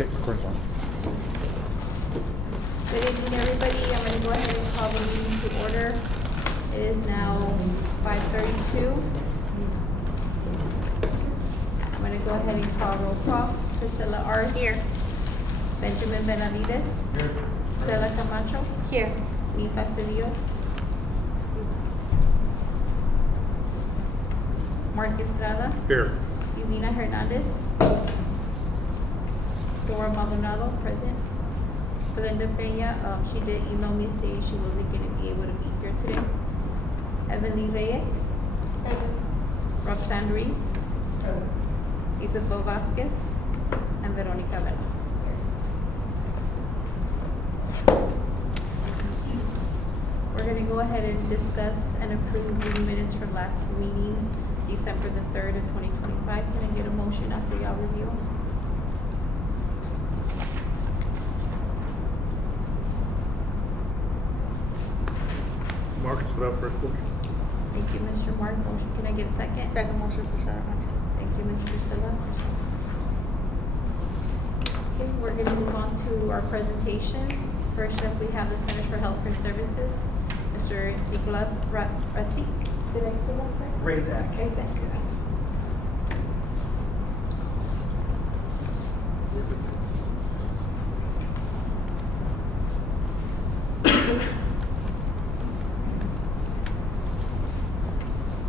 Okay, according to Good evening, everybody. I'm going to go ahead and call the meeting to order. It is now 5:32. I'm going to go ahead and call roll call. Priscilla R. Here. Benjamin Benavides. Here. Stella Camacho. Here. Lee Fastidio. Mark Estrada. Here. Yumina Hernandez. Dora Maldonado, present. Belinda Peña, she did email me stating she wasn't going to be able to be here today. Evelyn Reyes. Present. Roxanne Reese. Present. Isabel Vasquez. And Veronica Vela. We're going to go ahead and discuss and approve meeting minutes from last meeting, December the 3rd of 2025. Can I get a motion after y'all review? Marcus, without first motion. Thank you, Mr. Mark. Motion, can I get a second? Second motion for Sarah Maxey. Thank you, Ms. Priscilla. Okay, we're gonna move on to our presentations. First up, we have the Centers for Healthcare Services, Mr. Nicolas Razik. Did I say that correct? Razak. Okay, thank you. Yes.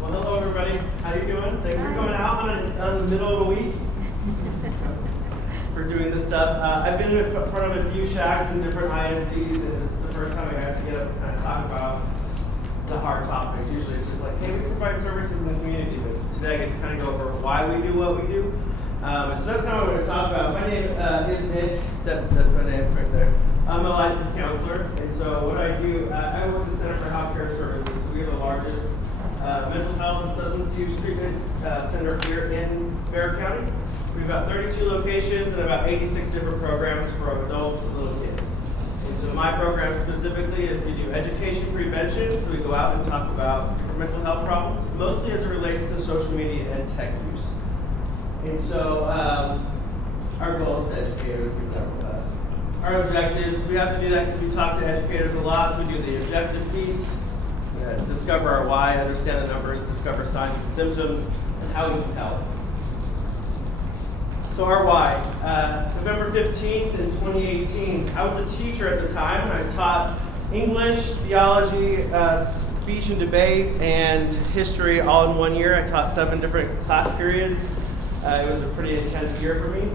Well, hello everybody. How you doing? Thanks for coming out on the middle of the week for doing this stuff. I've been in front of a few shacks and different ISDs, and this is the first time I got to get up and kind of talk about the hard topics. Usually it's just like, hey, we provide services in the community, but today I get to kind of go over why we do what we do. And so that's kind of what we're going to talk about. My name is Nick. That's my name right there. I'm a licensed counselor, and so what I do, I work at the Center for Healthcare Services. We are the largest mental health and substance use treatment center here in Bexar County. We have about 32 locations and about 86 different programs for adults to little kids. And so my program specifically is we do education prevention, so we go out and talk about different mental health problems, mostly as it relates to social media and tech use. And so our goal is to educators. Our objectives, we have to do that because we talk to educators a lot, so we do the objective piece, discover our why, understand the numbers, discover signs and symptoms, and how we can help. So our why, November 15th in 2018, I was a teacher at the time. I taught English, theology, speech and debate, and history all in 1 year. I taught 7 different class periods. It was a pretty intense year for me.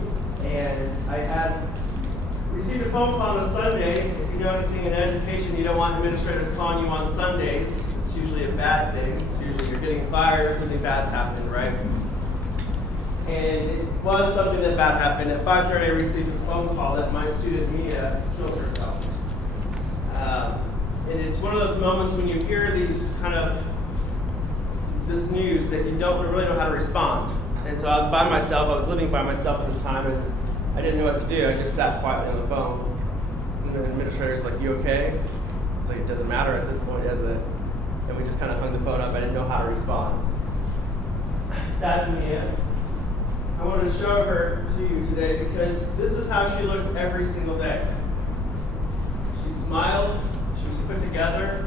And I had received a phone call on a Sunday. If you know anything in education, you don't want administrators calling you on Sundays. It's usually a bad thing. It's usually you're getting fired or something bad's happening, right? And it was something that bad happened. At 5:30, I received a phone call that my student Mia killed herself. And it's one of those moments when you hear these this news that you don't really know how to respond. And so I was by myself. I was living by myself at the time, and I didn't know what to do. I just sat quietly on the phone. And the administrator's like, "You okay?" It's like, it doesn't matter at this point, does it? And we just kind of hung the phone up. I didn't know how to respond. That's Mia. I wanted to show her to you today because this is how she looked every single day. She smiled, she was put together,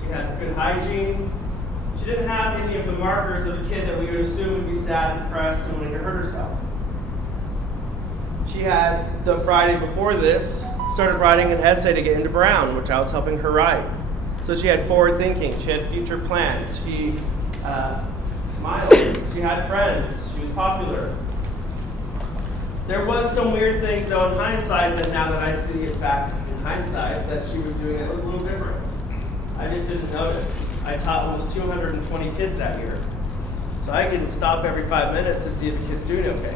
she had good hygiene. She didn't have any of the markers of a kid that we would assume would be sad, depressed, and wanting to hurt herself. She had, the Friday before this, started writing an essay to get into Brown, which I was helping her write. So she had forward thinking, she had future plans, she smiled, she had friends, she was popular. There was some weird things though in hindsight that now that I see it back in hindsight that she was doing that was a little different. I just didn't notice. I taught almost 220 kids that year. So I can stop every 5 minutes to see if the kid's doing okay.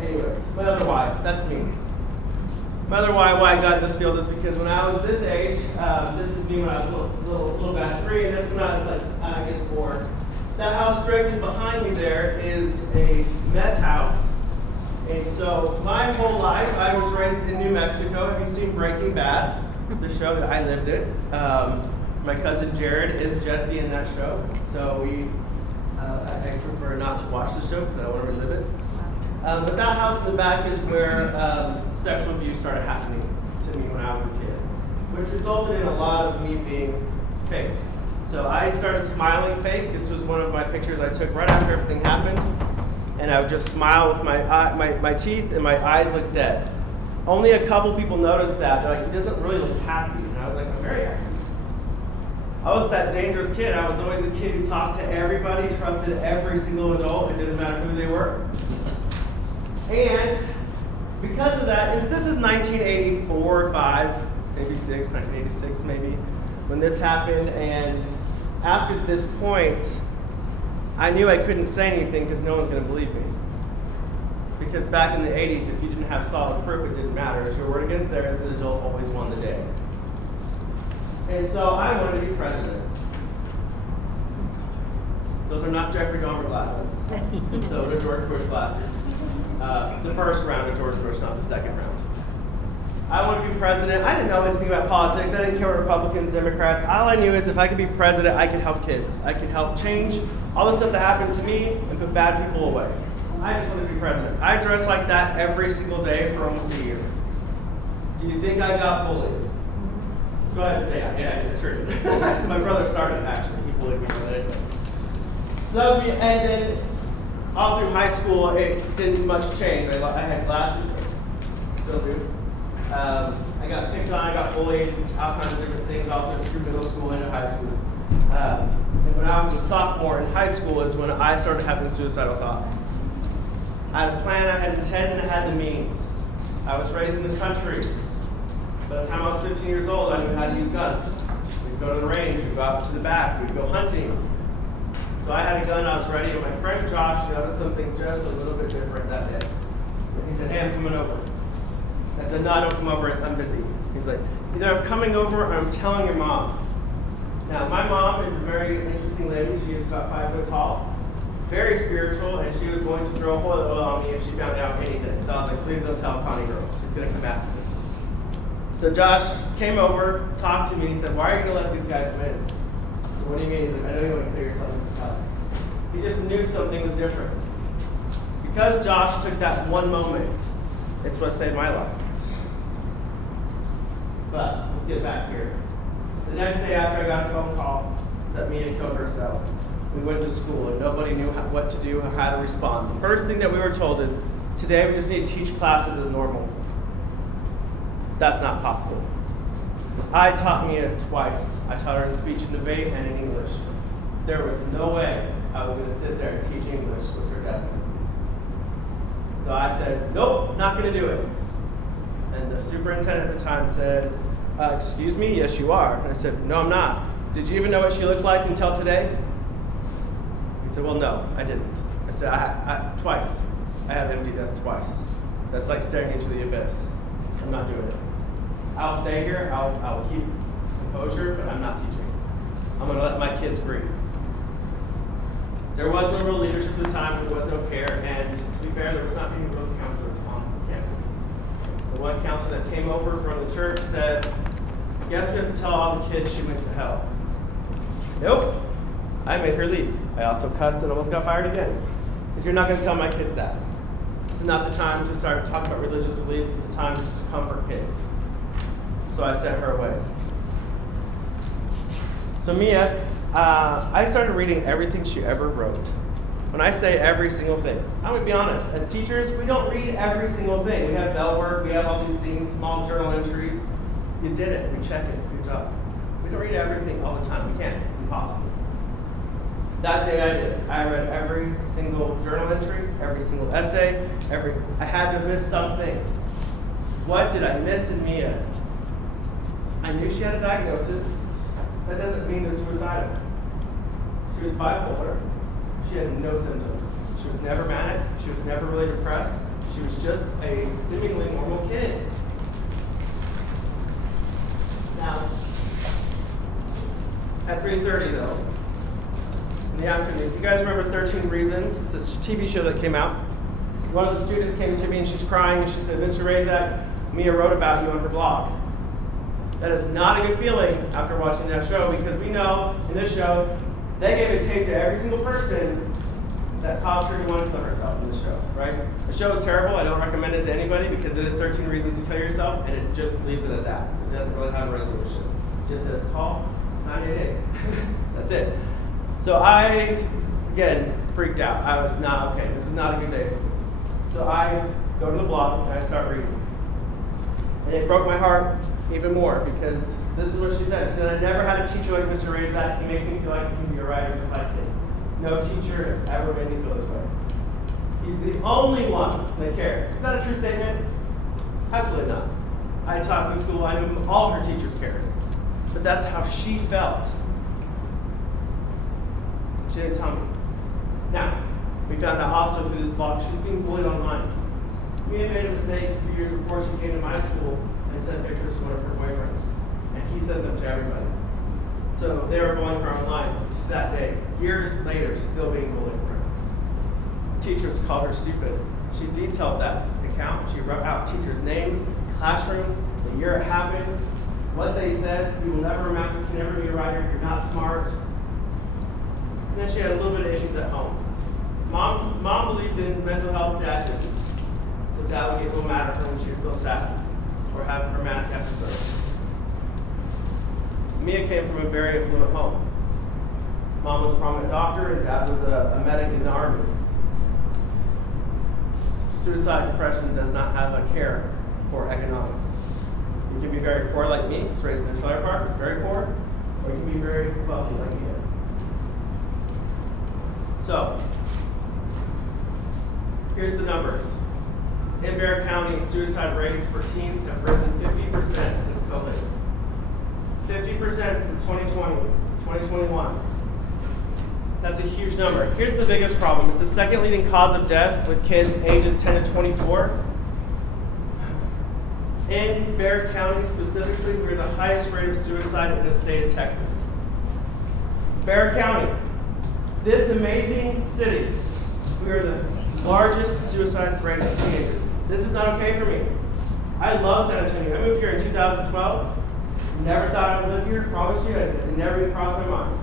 Anyways, my other why, that's me. My other why I got in this field is because when I was this age, this is me when I was a little guy, 3, and this when I was like, I guess 4. That house directly behind me there is a meth house. And so my whole life, I was raised in New Mexico. Have you seen Breaking Bad? The show that I lived in. My cousin Jared is Jesse in that show. So I prefer not to watch the show because I don't want to relive it. But that house in the back is where sexual abuse started happening to me when I was a kid, which resulted in a lot of me being fake. So I started smiling fake. This was one of my pictures I took right after everything happened. And I would just smile with my teeth, and my eyes looked dead. Only a couple people noticed that. They're like, he doesn't really look happy. And I was like, I'm very happy. I was that dangerous kid. I was always the kid who talked to everybody, trusted every single adult. It didn't matter who they were. And because of that, this is 1984, 5, maybe 6, 1986 maybe, when this happened. And after this point, I knew I couldn't say anything because no one's going to believe me. Because back in the 80s, if you didn't have solid proof, it didn't matter. As your word against theirs, the adult always won the day. And so I wanted to be president. Those are not Jeffrey Dahmer glasses. Those are George Bush glasses. The first round of George Bush, not the second round. I wanted to be president. I didn't know anything about politics. I didn't care what Republicans, Democrats. All I knew is if I could be president, I could help kids. I could help change all the stuff that happened to me and put bad people away. I just wanted to be president. I dressed like that every single day for almost a year. Do you think I got bullied? Go ahead and say yeah. Yeah, I sure did. My brother started, actually. He bullied me. So that was me. And then all through high school, it didn't much change. I had glasses. Still do. I got picked on, I got bullied, all kinds of different things all through middle school and high school. And when I was a sophomore in high school is when I started having suicidal thoughts. I had a plan, I had intent, and I had the means. I was raised in the country. By the time I was 15 years old, I knew how to use guns. We'd go to the range, we'd go out to the back, we'd go hunting. So I had a gun, I was ready, and my friend Josh noticed something just a little bit different that day. And he said, hey, I'm coming over. I said, no, don't come over, I'm busy. He's like, either I'm coming over or I'm telling your mom. Now, my mom is a very interesting lady. She is about 5 foot tall, very spiritual, and she was going to throw holy oil on me if she found out anything. So I was like, please don't tell Connie girl. She's going to come after me. So Josh came over, talked to me, and he said, why are you going to let these guys win? So what do you mean? He's like, I know you want to clear yourself out. He just knew something was different. Because Josh took that one moment, it's what saved my life. But let's get back here. The next day after I got a phone call that Mia killed herself, we went to school and nobody knew what to do or how to respond. The first thing that we were told is, today we just need to teach classes as normal. That's not possible. I taught Mia twice. I taught her in speech and debate and in English. There was no way I was going to sit there and teach English with her desk. So I said, nope, not going to do it. And the superintendent at the time said, excuse me, yes you are. And I said, no, I'm not. Did you even know what she looked like until today? He said, well, no, I didn't. I said, I twice. I have empty desks twice. That's like staring into the abyss. I'm not doing it. I'll stay here, I'll keep composure, but I'm not teaching. I'm going to let my kids breathe. There was no real leadership at the time, there was no care, and to be fair, there was not many real counselors on campus. The one counselor that came over from the church said, I guess we have to tell all the kids she went to hell. Nope. I made her leave. I also cussed and almost got fired again. If you're not going to tell my kids that. This is not the time to start talking about religious beliefs. It's the time just to comfort kids. So I sent her away. So Mia, I started reading everything she ever wrote. When I say every single thing, I'm going to be honest. As teachers, we don't read every single thing. We have bell work, we have all these things, small journal entries. You did it. We check it. Good job. We don't read everything all the time. We can't. It's impossible. That day I did. I read every single journal entry, every single essay, I had to miss something. What did I miss in Mia? I knew she had a diagnosis. That doesn't mean they're suicidal. She was bipolar. She had no symptoms. She was never manic. She was never really depressed. She was just a seemingly normal kid. Now, at 3:30 though, in the afternoon, you guys remember 13 Reasons? It's this TV show that came out. One of the students came to me and she's crying and she said, Mr. Razak, Mia wrote about you on her blog. That is not a good feeling after watching that show because we know in this show, they gave a tape to every single person that caused her to want to kill herself in the show, right? The show is terrible. I don't recommend it to anybody because it is 13 reasons to kill yourself, and it just leaves it at that. It doesn't really have a resolution. It just says, call 988. That's it. So I, again, freaked out. I was not okay. This was not a good day for me. So I go to the blog and I start reading. And it broke my heart even more because this is what she said. She said, I never had a teacher like Mr. Razak. He makes me feel like he can be a writer just like him. No teacher has ever made me feel this way. He's the only one that cared. Is that a true statement? Absolutely not. I taught in school. I knew all her teachers cared. But that's how she felt. She didn't tell me. Now, we found out also through this blog, she's being bullied online. We had made a mistake a few years before she came to my school and sent pictures to one of her boyfriends. And he sent them to everybody. So they were bullying her online to that day. Years later, still being bullied for her. Teachers called her stupid. She detailed that account. She wrote out teachers' names, classrooms, the year it happened, what they said. You will never amount, you can never be a writer, you're not smart. And then she had a little bit of issues at home. Mom believed in mental health, Dad didn't. So Dad would get real mad at her when she would feel sad or have her manic episode. Mia came from a very affluent home. Mom was a prominent doctor and Dad was a medic in the Army. Suicide depression does not have a care for economics. You can be very poor like me, was raised in a trailer park, was very poor, or you can be very wealthy like me. So, here's the numbers. In Bexar County, suicide rates for teens have risen 50% since COVID. 50% since 2020, 2021. That's a huge number. Here's the biggest problem. It's the second leading cause of death with kids ages 10 to 24. In Bexar County specifically, we're the highest rate of suicide in the state of Texas. Bexar County, this amazing city, we are the largest suicide rate of teenagers. This is not okay for me. I love San Antonio. I moved here in 2012. Never thought I'd live here. Promise you, it never even crossed my mind.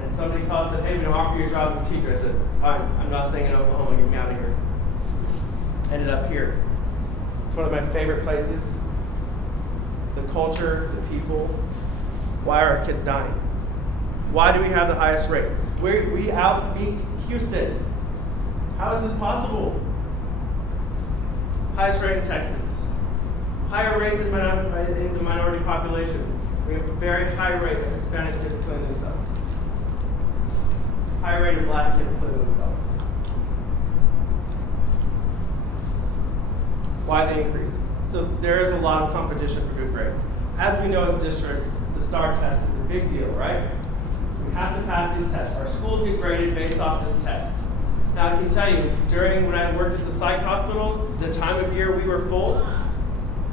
And somebody called and said, hey, we don't offer you a job as a teacher. I said, fine, I'm not staying in Oklahoma. Get me out of here. Ended up here. It's one of my favorite places. The culture, the people. Why are our kids dying? Why do we have the highest rate? We outbeat Houston. How is this possible? Highest rate in Texas. Higher rates in the minority populations. We have a very high rate of Hispanic kids killing themselves. High rate of black kids killing themselves. Why the increase? So there is a lot of competition for good grades. As we know as districts, the STAR test is a big deal, right? We have to pass these tests. Our schools get graded based off this test. Now I can tell you, when I worked at the psych hospitals, the time of year we were full.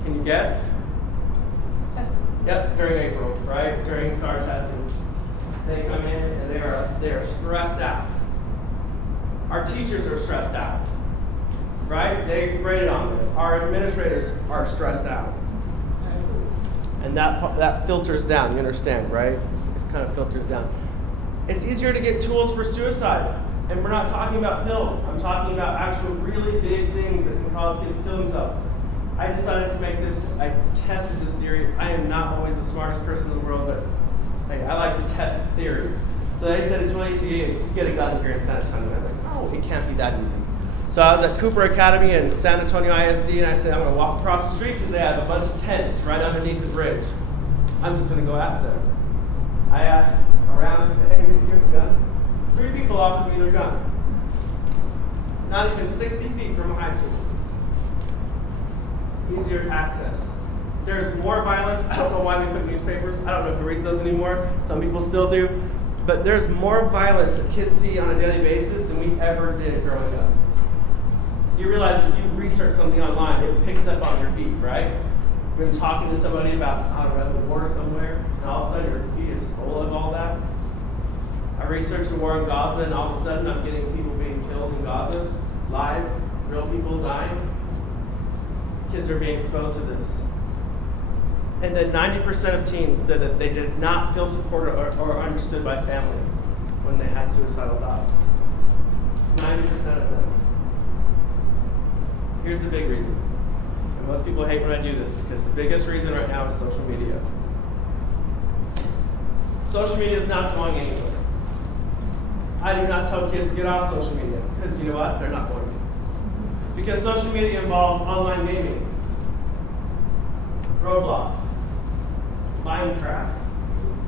Can you guess? Testing. Yep, during April, right? During STAR testing. They come in and they are stressed out. Our teachers are stressed out, right? They graded on this. Our administrators are stressed out. And that filters down, you understand, right? It kind of filters down. It's easier to get tools for suicide. And we're not talking about pills. I'm talking about actual really big things that can cause kids to kill themselves. I decided to make this, I tested this theory. I am not always the smartest person in the world, but hey, I like to test theories. So they said it's really easy to get a gun here in San Antonio. I was like, oh, it can't be that easy. So I was at Cooper Academy in San Antonio ISD, and I said, I'm going to walk across the street because they have a bunch of tents right underneath the bridge. I'm just going to go ask them. I asked around and said, hey, you have a gun? 3 people offered me their gun. Not even 60 feet from a high school. Easier access. There's more violence. I don't know why we put newspapers. I don't know who reads those anymore. Some people still do. But there's more violence that kids see on a daily basis than we ever did growing up. You realize if you research something online, it picks up on your feed, right? You've been talking to somebody about, I don't know, the war somewhere, and all of a sudden your feed is full of all that. I researched the war in Gaza, and all of a sudden I'm getting people being killed in Gaza, live, real people dying. Kids are being exposed to this. And then 90% of teens said that they did not feel supported or understood by family when they had suicidal thoughts. 90% of them. Here's the big reason. And most people hate when I do this because the biggest reason right now is social media. Social media is not going anywhere. I do not tell kids to get off social media because you know what? They're not going to. Because social media involves online gaming, Roblox, Minecraft,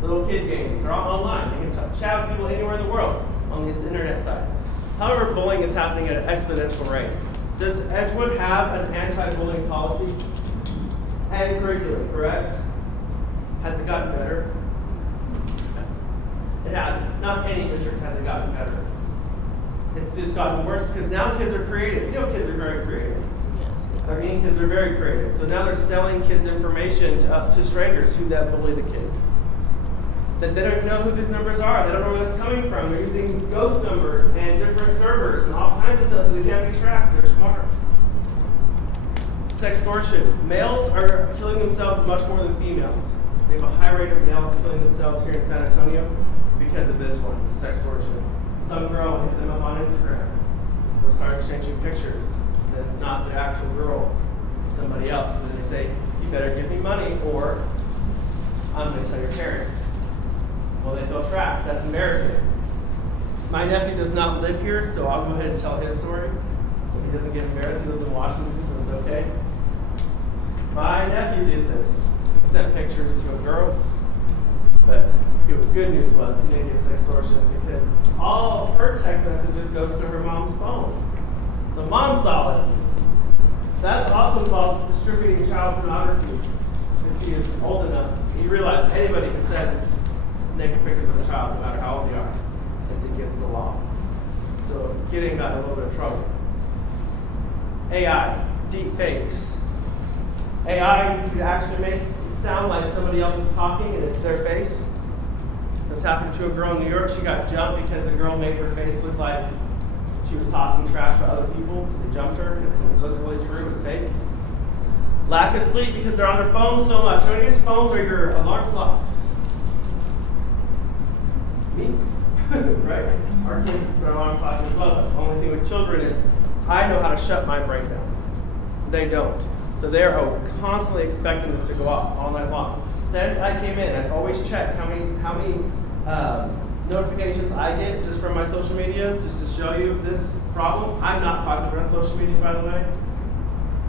little kid games. They're all online. You can chat with people anywhere in the world on these internet sites. However, bullying is happening at an exponential rate. Does Edgewood have an anti-bullying policy and curriculum, correct? Has it gotten better? It hasn't. Not any district has it gotten better. It's just gotten worse because now kids are creative. You know kids are very creative. Yes. Armenian kids are very creative. So now they're selling kids information to strangers who then bully the kids. That they don't know who these numbers are. They don't know where that's coming from. They're using ghost numbers and different servers and all kinds of stuff so they can't be tracked. They're smart. Sextortion. Males are killing themselves much more than females. We have a high rate of males killing themselves here in San Antonio because of this one, sextortion. Some girl hit them up on Instagram. They'll start exchanging pictures. That's not the actual girl. It's somebody else. And then they say, you better give me money or I'm going to tell your parents. Well, they feel trapped. That's embarrassing. My nephew does not live here, so I'll go ahead and tell his story so he doesn't get embarrassed. He lives in Washington, so it's okay. My nephew did this. He sent pictures to a girl, but the good news was he didn't get sextortion because all of her text messages goes to her mom's phone. So mom saw it. That's also called distributing child pornography because he is old enough. He realized anybody who sends naked pictures of a child, no matter how old they are, it's against the law. So Gideon got in a little bit of trouble. AI, deep fakes. AI, you could actually make it sound like somebody else is talking and it's their face. This happened to a girl in New York. She got jumped because the girl made her face look like she was talking trash to other people, so they jumped her. It wasn't really true, it's fake. Lack of sleep because they're on their phones so much. I guess phones are your alarm clocks. Me, right? Our kids, it's their alarm clock as well. The only thing with children is I know how to shut my brain down. They don't. So they're constantly expecting this to go off all night long. Since I came in, I've always checked how many notifications I get just from my social medias, just to show you this problem. I'm not popular on social media, by the way.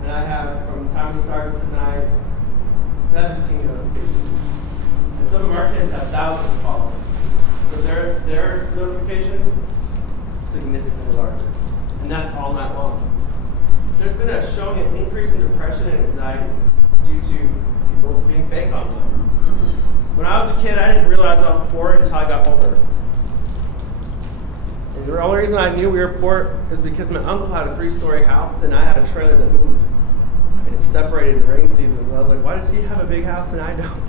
And I have, from the time we started tonight, 17 notifications. And some of our kids have thousands of followers. So their notifications significantly larger. And that's all night long. There's been a showing an increase in depression and anxiety due to people being fake online. When I was a kid, I didn't realize I was poor until I got older. And the only reason I knew we were poor is because my uncle had a 3-story house and I had a trailer that moved. And it was separated in rain seasons. I was like, why does he have a big house and I don't?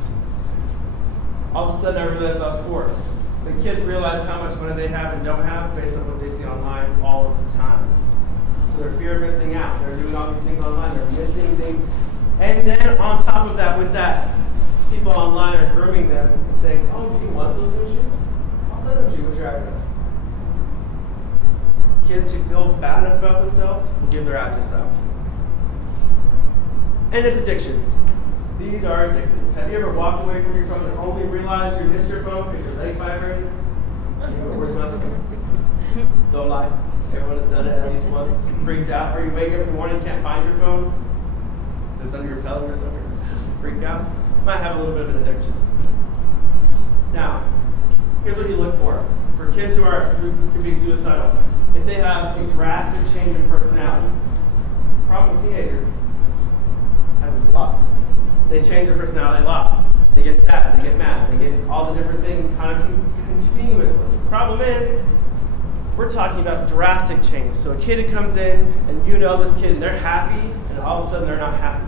All of a sudden I realized I was poor. The kids realize how much money they have and don't have based on what they see online all of the time. So they're fear of missing out. They're doing all these things online. They're missing things. And then on top of that, with that, people online are grooming them and saying, oh, do you want those new shoes? I'll send them to you with your address. Kids who feel bad enough about themselves will give their address out. And it's addiction. These are addictive. Have you ever walked away from your phone and only realized you missed your phone because your leg vibrated? You know where's nothing? Don't lie. Everyone has done it at least once. Freaked out. Or you wake up in the morning and can't find your phone. So it's under your pillow or something. Freaked out. Might have a little bit of an addiction. Now, here's what you look for. For kids who could be suicidal. If they have a drastic change in personality. Problem with teenagers happens a lot. They change their personality a lot. They get sad, they get mad, they get all the different things kind of continuously. Problem is, we're talking about drastic change. So a kid who comes in and you know this kid and they're happy and all of a sudden they're not happy.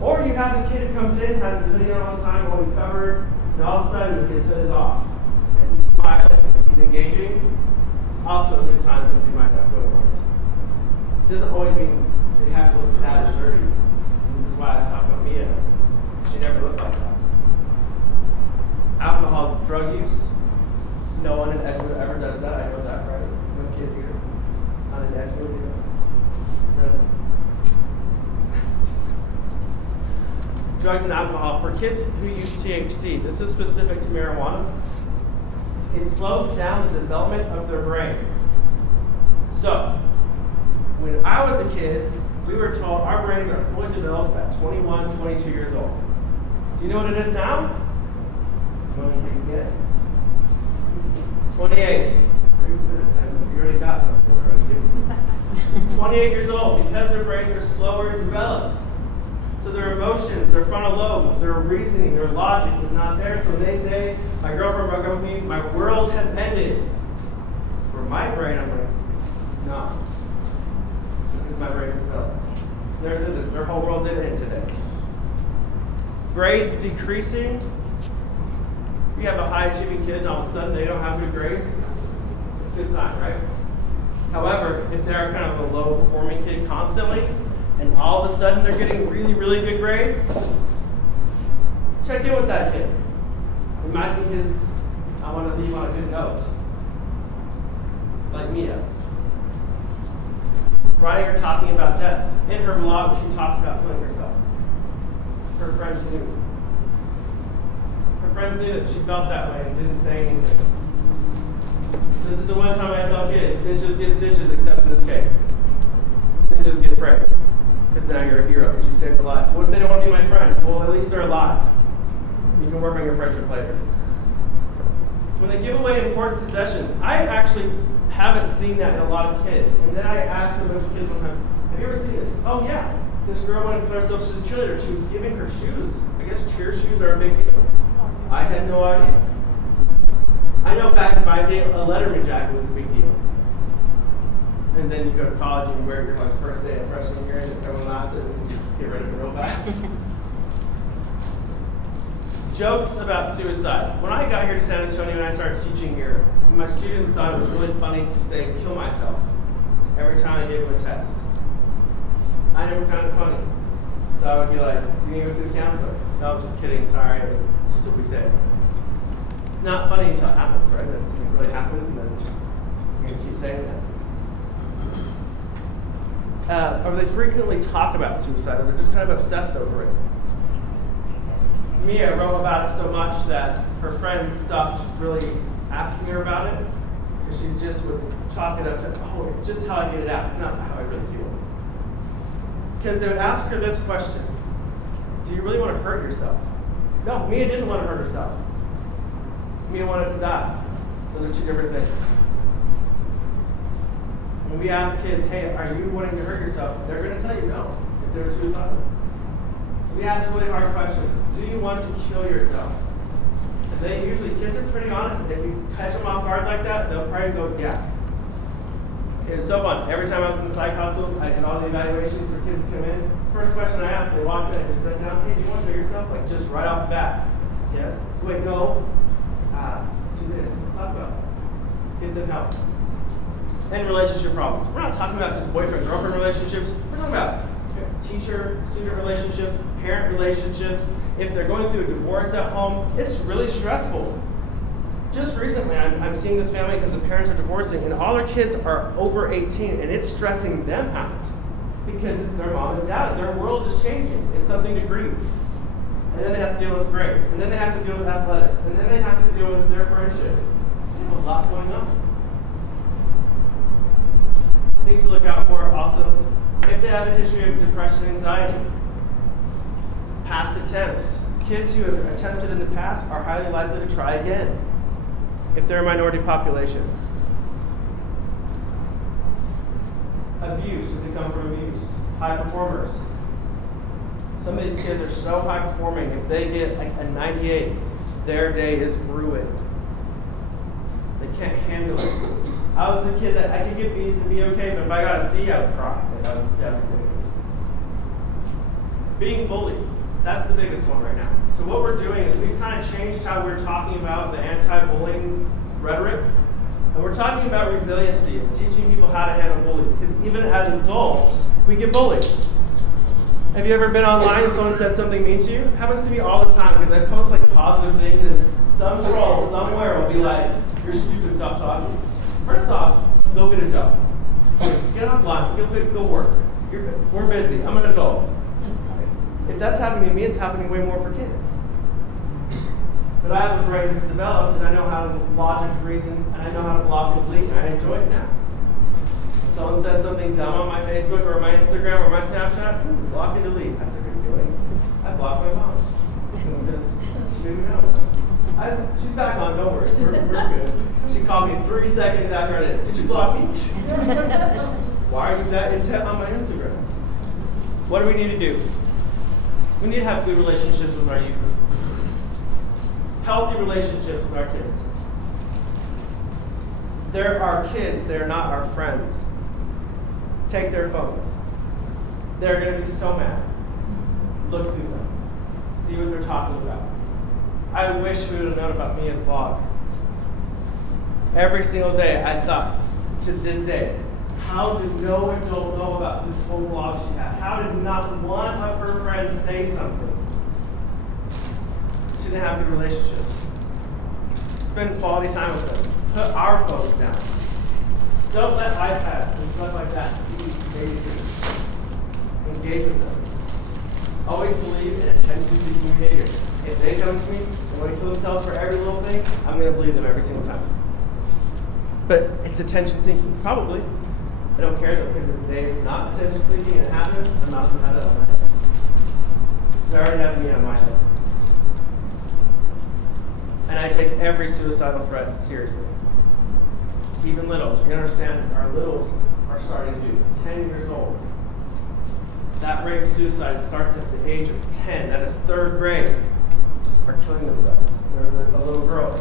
Or you have the kid who comes in, has the hoodie on all the time, always covered, and all of a sudden the kid's hood is off. And he's smiling, he's engaging. Also a good sign something might not go right. It doesn't always mean they have to look sad and dirty. And this is why I talk about Mia. She never looked like that. Alcohol, drug use. No one in Edgewood ever does that. I know that, right? No kid here. drugs and alcohol, for kids who use THC, this is specific to marijuana, it slows down the development of their brain. So, when I was a kid, we were told our brains are fully developed at 21, 22 years old. Do you know what it is now? You want to take a guess? 28. You already got something. 28 years old, because their brains are slower developed. So their emotions, their frontal lobe, their reasoning, their logic is not there. So when they say, my girlfriend broke up with me, my world has ended. For my brain, I'm like, it's not. Because my brain is developed. Theirs isn't. Their whole world didn't end today. Grades decreasing. If you have a high achieving kid and all of a sudden they don't have good grades, it's a good sign, right? However, if they're kind of a low performing kid constantly, and all of a sudden they're getting really, really good grades, check in with that kid. It might be his, I want to leave on a good note. Like Mia. Writing or talking about death. In her blog, she talked about killing herself. Her friends knew. Her friends knew that she felt that way and didn't say anything. This is the one time I tell kids, snitches get stitches, except in this case. Snitches get praise. Because now you're a hero, because you saved a life. What if they don't want to be my friend? Well, at least they're alive. You can work on your friendship later. When they give away important possessions, I actually haven't seen that in a lot of kids. And then I asked a bunch of kids one time, have you ever seen this? Oh yeah, this girl wanted to put herself as a cheerleader. She was giving her shoes. I guess cheer shoes are a big deal. I had no idea. I know back in my day, a Letterman jacket was a big deal. And then you go to college and you wear your first day of freshman year and everyone laughs at it and you get rid of it real fast. Jokes about suicide. When I got here to San Antonio and I started teaching here, my students thought it was really funny to say kill myself every time I gave them a test. I never found it funny. So I would be like, you need to go see the counselor. No, I'm just kidding, sorry. It's just what we say. It's not funny until it happens, right? That something really happens and then you're going to keep saying that. Or they frequently talk about suicide, or they're just kind of obsessed over it. Mia wrote about it so much that her friends stopped really asking her about it, because she just would chalk it up to, oh, it's just how I get it out. It's not how I really feel. Because they would ask her this question: do you really want to hurt yourself? No, Mia didn't want to hurt herself. Mia wanted to die. Those are two different things. When we ask kids, hey, are you wanting to hurt yourself? They're going to tell you no, if they're suicidal. So we ask really hard questions. Do you want to kill yourself? And they usually, kids are pretty honest. If you catch them off guard like that, they'll probably go, yeah. It was so fun. Every time I was in the psych hospitals, I did all the evaluations for kids to come in. First question I asked, they walked in, I just sat down, hey, do you want to kill yourself? Like, just right off the bat. Yes. Wait, no. She did. Let's talk about it. Get them help. And relationship problems. We're not talking about just boyfriend-girlfriend relationships. We're talking about teacher-student relationships, parent relationships. If they're going through a divorce at home, it's really stressful. Just recently, I'm seeing this family because the parents are divorcing, and all their kids are over 18, and it's stressing them out because it's their mom and dad. Their world is changing. It's something to grieve. And then they have to deal with grades, and then they have to deal with athletics, and then they have to deal with their friendships. They have a lot going on. Things to look out for also, if they have a history of depression and anxiety. Past attempts. Kids who have attempted in the past are highly likely to try again if they're a minority population. Abuse, if they come from abuse. High performers. Some of these kids are so high performing, if they get like a 98, their day is ruined. They can't handle it. I was the kid that I could get B's and be okay, but if I got a C, I would cry. Like, I was devastated. Being bullied. That's the biggest one right now. So what we're doing is we've kind of changed how we're talking about the anti-bullying rhetoric. And we're talking about resiliency and teaching people how to handle bullies. Because even as adults, we get bullied. Have you ever been online and someone said something mean to you? It happens to me all the time because I post like positive things and some troll somewhere will be like, you're stupid, stop talking. First off, go get a job. Get offline, go work. We're busy. I'm an adult. If that's happening to me, it's happening way more for kids. But I have a brain that's developed, and I know how to logic, reason, and I know how to block and delete, and I enjoy it now. When someone says something dumb on my Facebook or my Instagram or my Snapchat, block and delete. That's a good feeling. I blocked my mom. Because she made me know. She's back on, don't worry. We're good. She called me 3 seconds after I did. Did you block me? Why are you that intent on my Instagram? What do we need to do? We need to have good relationships with our youth. Healthy relationships with our kids. They're our kids, they're not our friends. Take their phones. They're going to be so mad. Look through them. See what they're talking about. I wish we would have known about Mia's blog. Every single day I thought, to this day, how did no adult know about this whole blog she had? How did not one of her friends say something? She didn't have good relationships. Spend quality time with them. Put our phones down. Don't let iPads and stuff like that be babysitting. Engage with them. Always believe in attention-seeking behavior. If they come to me and want to kill themselves for every little thing, I'm going to believe them every single time. But it's attention-seeking, probably. I don't care though, because if it's not attention-seeking and it happens, I'm not going to have it on my head. Because I already have me on my head. And I take every suicidal threat seriously. Even littles. You understand, our littles are starting to do this. 10 years old. That rate of suicide starts at the age of 10. That is 3rd grade. Are killing themselves. There was a little girl,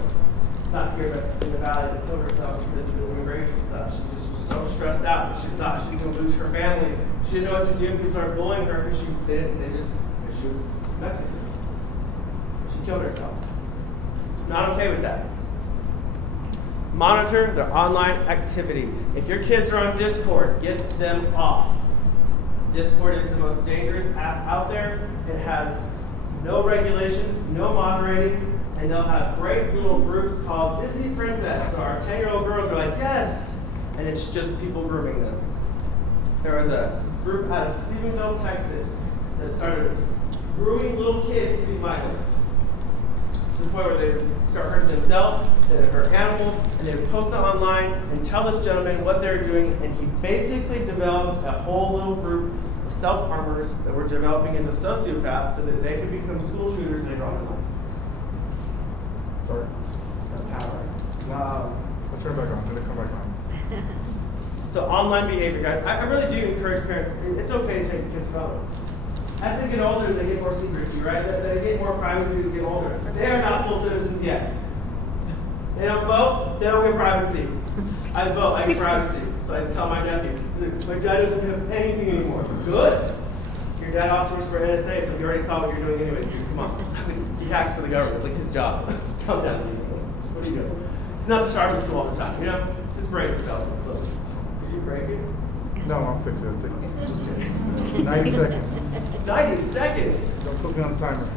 not here, but in the valley, that killed herself because of the immigration stuff. She just was so stressed out that she thought she was going to lose her family. She didn't know what to do. People started bullying her because she was Mexican. She killed herself. Not okay with that. Monitor their online activity. If your kids are on Discord, get them off. Discord is the most dangerous app out there. It has no regulation, no moderating, and they'll have great little groups called Disney Princess. So our 10-year-old girls are like, yes! And it's just people grooming them. There was a group out of Stephenville, Texas, that started grooming little kids to be violent. To the point where they start hurting themselves, they hurt animals, and they would post it online and tell this gentleman what they're doing, and he basically developed a whole little group of self-harmers that were developing into sociopaths so that they could become school shooters later on in life. Sorry. Power. I'll turn it back on. Let it come back on. So online behavior, guys. I really do encourage parents. It's okay to take your kids' phone. As they get older, they get more secrecy, right? They get more privacy as they get older. They are not full citizens yet. They don't vote, they don't get privacy. I vote, I get privacy. So I tell my nephew, my dad doesn't have anything anymore. Good. Your dad also works for NSA, so he already saw what you're doing anyway, dude. Come on. He hacks for the government. It's like his job. Calm down, dude. What are you doing? He's not the sharpest tool all the time, you know? His brain's developing slowly. Did you break it? No, I'm fixing it. Just kidding. 90 seconds. 90 seconds? Don't put me on the timer.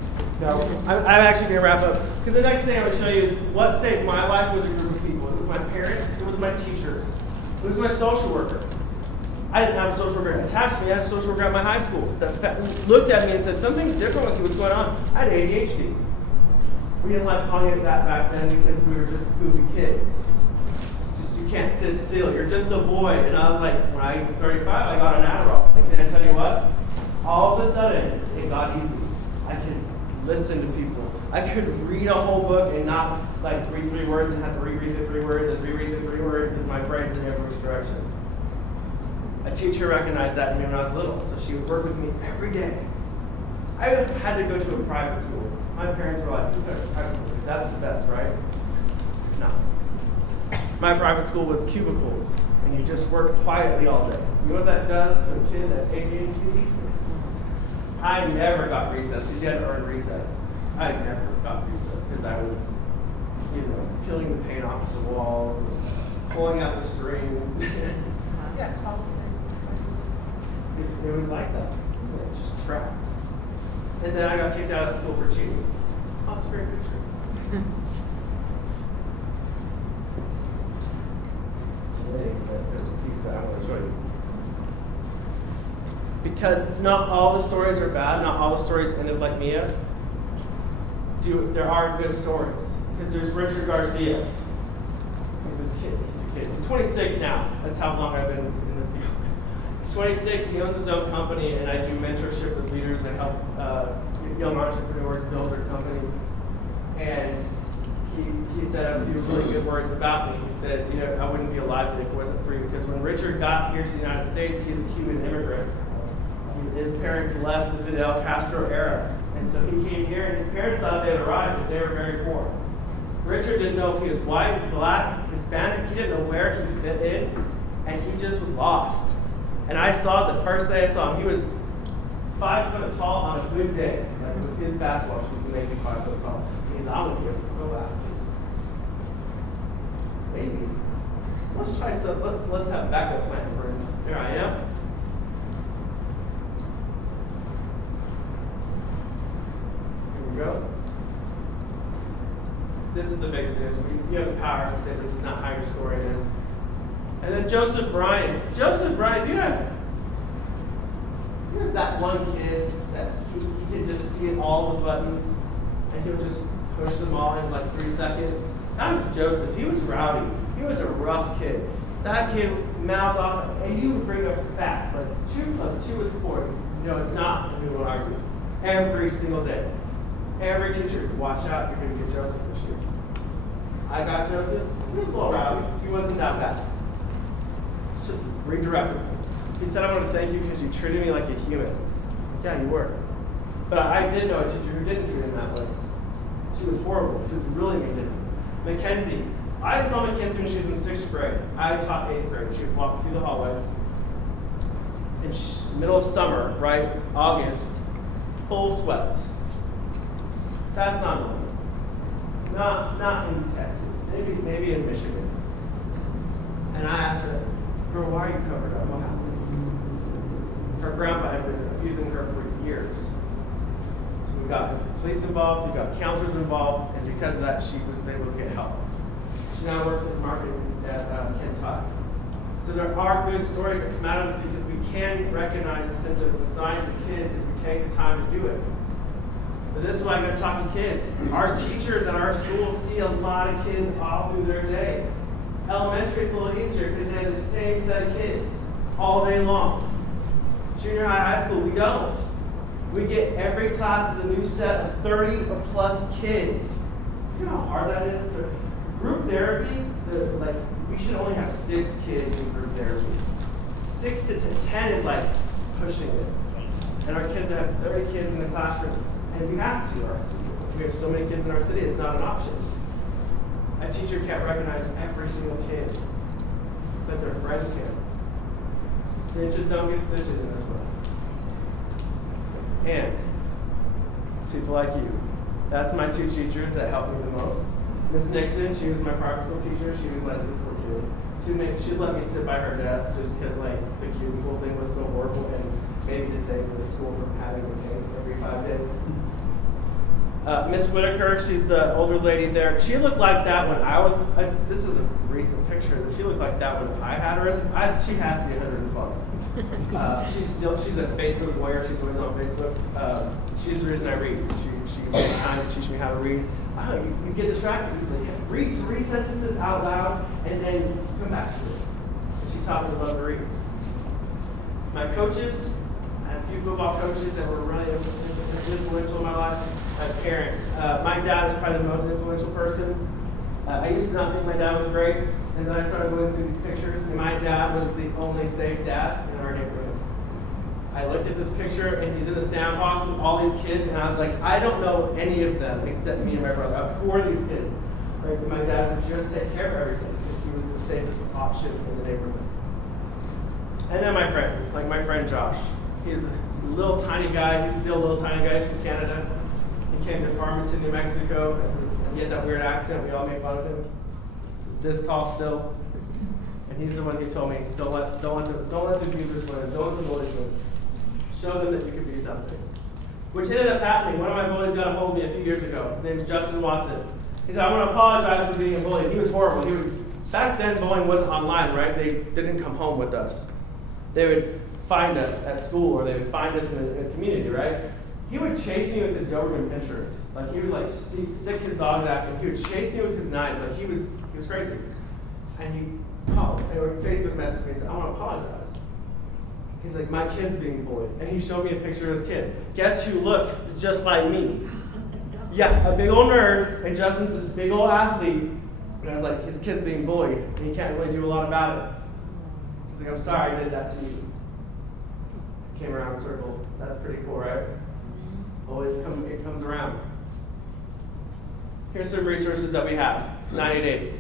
No, I'm actually going to wrap up. Because the next thing I'm going to show you is what saved my life was a group of people. It was my parents. It was my teachers. It was my social worker. I didn't have a social worker attached to me. I had a social worker at my high school that looked at me and said, something's different with you. What's going on? I had ADHD. We didn't like calling it that back then because we were just goofy kids. Just, you can't sit still. You're just a boy. And I was like, when I was 35, I got an Adderall. And can I tell you what? All of a sudden, it got easy. I could listen to people. I could read a whole book and not like read 3 words and have to reread the 3 words and reread the 3 words because my brain's in every direction. A teacher recognized that in me when I was little, so she would work with me every day. I had to go to a private school. My parents were like, you better private school because that's the best, right? It's not. My private school was cubicles, and you just work quietly all day. You know what that does to a kid that's ADHD? I never got recess because you had to earn recess. I never got recess because I was, peeling the paint off the walls, and pulling out the strings. Yes, It was like that. Just trapped. And then I got kicked out of school for cheating. Oh, it's a great picture. There's a piece that I want to show you. because not all the stories are bad, not all the stories ended like Mia. There are good stories. Because there's Richard Garcia. He's a kid. He's 26 now. That's how long I've been in the field. He's 26, he owns his own company, and I do mentorship with leaders. I help young entrepreneurs build their companies. And he said a few really good words about me. He said, I wouldn't be alive today if it wasn't for you. Because when Richard got here to the United States, he's a Cuban immigrant. His parents left the Fidel Castro era. And so he came here, and his parents thought they had arrived, but they were very poor. Richard didn't know if he was white, black, Hispanic. He didn't know where he fit in, and he just was lost. And I saw it the first day I saw him. He was 5 foot tall on a good day. Like with his basketball shoes, he made me 5 foot tall. He's I'm gonna be able to go out. Maybe. Let's try some. Let's have a backup plan for him. Here I am. Go. This is the biggest news. You have the power to say this is not how your story ends. And then Joseph Bryan. Joseph Bryan, here's that one kid that he can just see all the buttons and he'll just push them all in like 3 seconds. That was Joseph. He was rowdy. He was a rough kid. That kid mouthed off, and you would bring up facts like 2 + 2 is 4. No, it's not. And we would argue every single day. Every teacher, watch out, you're going to get Joseph this year. I got Joseph. He was a little rowdy. He wasn't that bad. It's just redirected. He said, I want to thank you because you treated me like a human. Yeah, you were. But I did know a teacher who didn't treat him that way. She was horrible. She was really mean. Mackenzie. I saw Mackenzie when she was in 6th grade. I taught 8th grade. She would walk through the hallways. In middle of summer, right? August. Full sweats. That's not normal. Not in Texas. Maybe in Michigan. And I asked her, girl, why are you covered up? What happened? Her grandpa had been abusing her for years. So we got police involved, we got counselors involved, and because of that, she was able to get help. She now works as marketing at Kids 5. So there are good stories that come out of this because we can recognize symptoms and signs in kids if we take the time to do it. But this is why I'm going to talk to kids. Our teachers at our schools see a lot of kids all through their day. Elementary, it's a little easier because they have the same set of kids all day long. Junior high, high school, we don't. We get every class is a new set of 30 or plus kids. You know how hard that is? Group therapy, we should only have 6 kids in group therapy. 6 to 10 is like pushing it. And our kids have 30 kids in the classroom. And we have to. We have so many kids in our city, it's not an option. A teacher can't recognize every single kid, but their friends can. Snitches don't get stitches in this world. And it's people like you. That's my 2 teachers that helped me the most. Miss Nixon, she was my private school teacher. She was like this poor kid. She'd let me sit by her desk just because the cubicle thing was so horrible and maybe to save the school from having to pay every 5 days. Miss Whitaker, she's the older lady there. She looked like that when I was, this is a recent picture, that she looked like that when I had her. She has to be 112. She's a Facebook warrior. She's always on Facebook. She's the reason I read. She can take time to teach me how to read. You get distracted. You say, read 3 sentences out loud and then come back to it. She taught me to love to read. My coaches, I had a few football coaches that were really influential in my life. My parents. My dad was probably the most influential person. I used to not think my dad was great, and then I started going through these pictures, and my dad was the only safe dad in our neighborhood. I looked at this picture, and he's in the sandbox with all these kids, and I was like, I don't know any of them except me and my brother. Who are these kids? My dad would just take care of everything because he was the safest option in the neighborhood. And then my friends, like my friend Josh. He's a little tiny guy. He's still a little tiny guy. He's from Canada. He came to Farmington, New Mexico. He had that weird accent. We all made fun of him. He's this tall still. And he's the one who told me, don't let the abusers win. Don't let the bullies win. Show them that you can be something. Which ended up happening. One of my bullies got a hold of me a few years ago. His name is Justin Watson. He said, I want to apologize for being a bully. He was horrible. Back then, bullying wasn't online, right? They didn't come home with us. They would find us at school, or they would find us in a community, right? He would chase me with his Doberman pinchers. Like, he would like sick his dogs after him. He would chase me with his knives. Like, he was crazy. And he called, or Facebook messaged me and said, I want to apologize. He's like, my kid's being bullied. And he showed me a picture of his kid. Guess who looked just like me? Yeah, a big old nerd, and Justin's this big old athlete. And I was like, his kid's being bullied, and he can't really do a lot about it. He's like, I'm sorry I did that to you. Came around circle. That's pretty cool, right? It comes around. Here's some resources that we have. 988.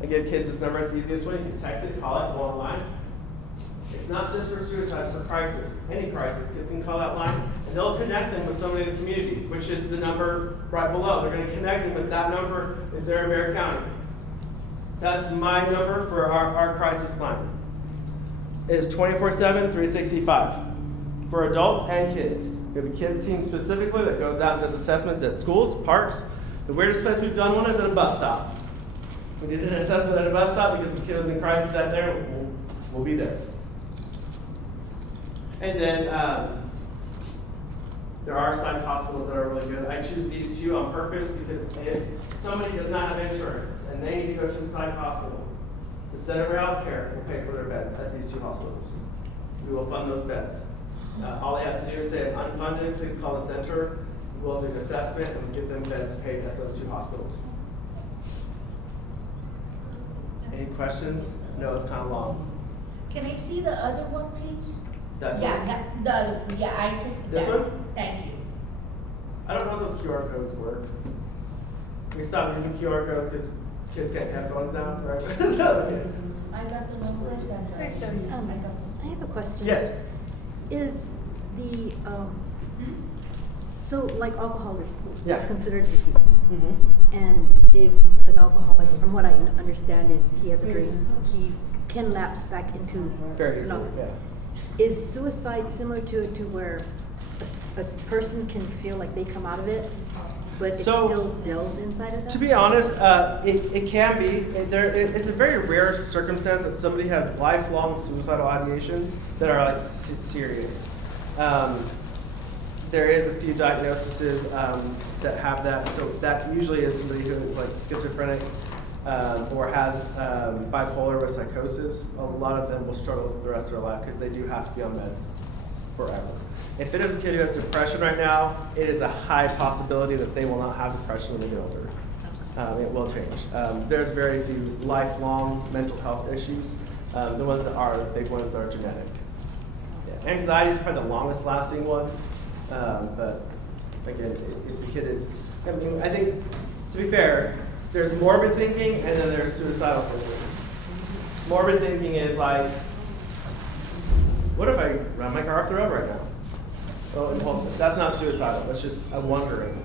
I give kids this number. It's the easiest way. You can text it, call it, go online. It's not just for suicide, it's for crisis. Any crisis, kids can call that line, and they'll connect them with somebody in the community, which is the number right below. They're going to connect them with that number if they're in Bexar County. That's my number for our crisis line. It is 24/7, 365 for adults and kids. We have a kids team specifically that goes out and does assessments at schools, parks. The weirdest place we've done one is at a bus stop. We did an assessment at a bus stop because the kid was in crisis out there. We'll be there. And then there are psych hospitals that are really good. I choose these two on purpose because if somebody does not have insurance and they need to go to the psych hospital, the Center for Healthcare will pay for their beds at these two hospitals. We will fund those beds. All they have to do is say, I'm unfunded, please call the center. We'll do an assessment and get them beds paid at those two hospitals. Any questions? No, it's kind of long. Can I see the other one, please? That's Yeah, one? the other, yeah, I took This that. one? Thank you. I don't know if those QR codes work. We stopped using QR codes because kids get headphones now, right? So, I got the numbers and. Kristen, I got them. I have a question. yes. Is the, so like alcoholism Yeah. is considered disease. Mm-hmm. And if an alcoholic, from what I understand, if he has a drink, he can lapse back into. Very easily, no. yeah. Is suicide similar to where a person can feel like they come out of it, but it's So, still delved inside of them? To be honest, it can be. It's a very rare circumstance that somebody has lifelong suicidal ideations that are like serious. There is a few diagnoses that have that. So that usually is somebody who is like schizophrenic or has bipolar with psychosis. A lot of them will struggle the rest of their life because they do have to be on meds forever. If it is a kid who has depression right now, it is a high possibility that they will not have depression when they get older. It will change. There's very few lifelong mental health issues. The ones that are, the big ones that are genetic. Yeah. Anxiety is probably the longest lasting one. But again, if the kid is, I mean, I think, to be fair, there's morbid thinking and then there's suicidal thinking. Morbid thinking is like, what if I run my car off the road right now? Well, impulsive. That's not suicidal. That's just a wondering.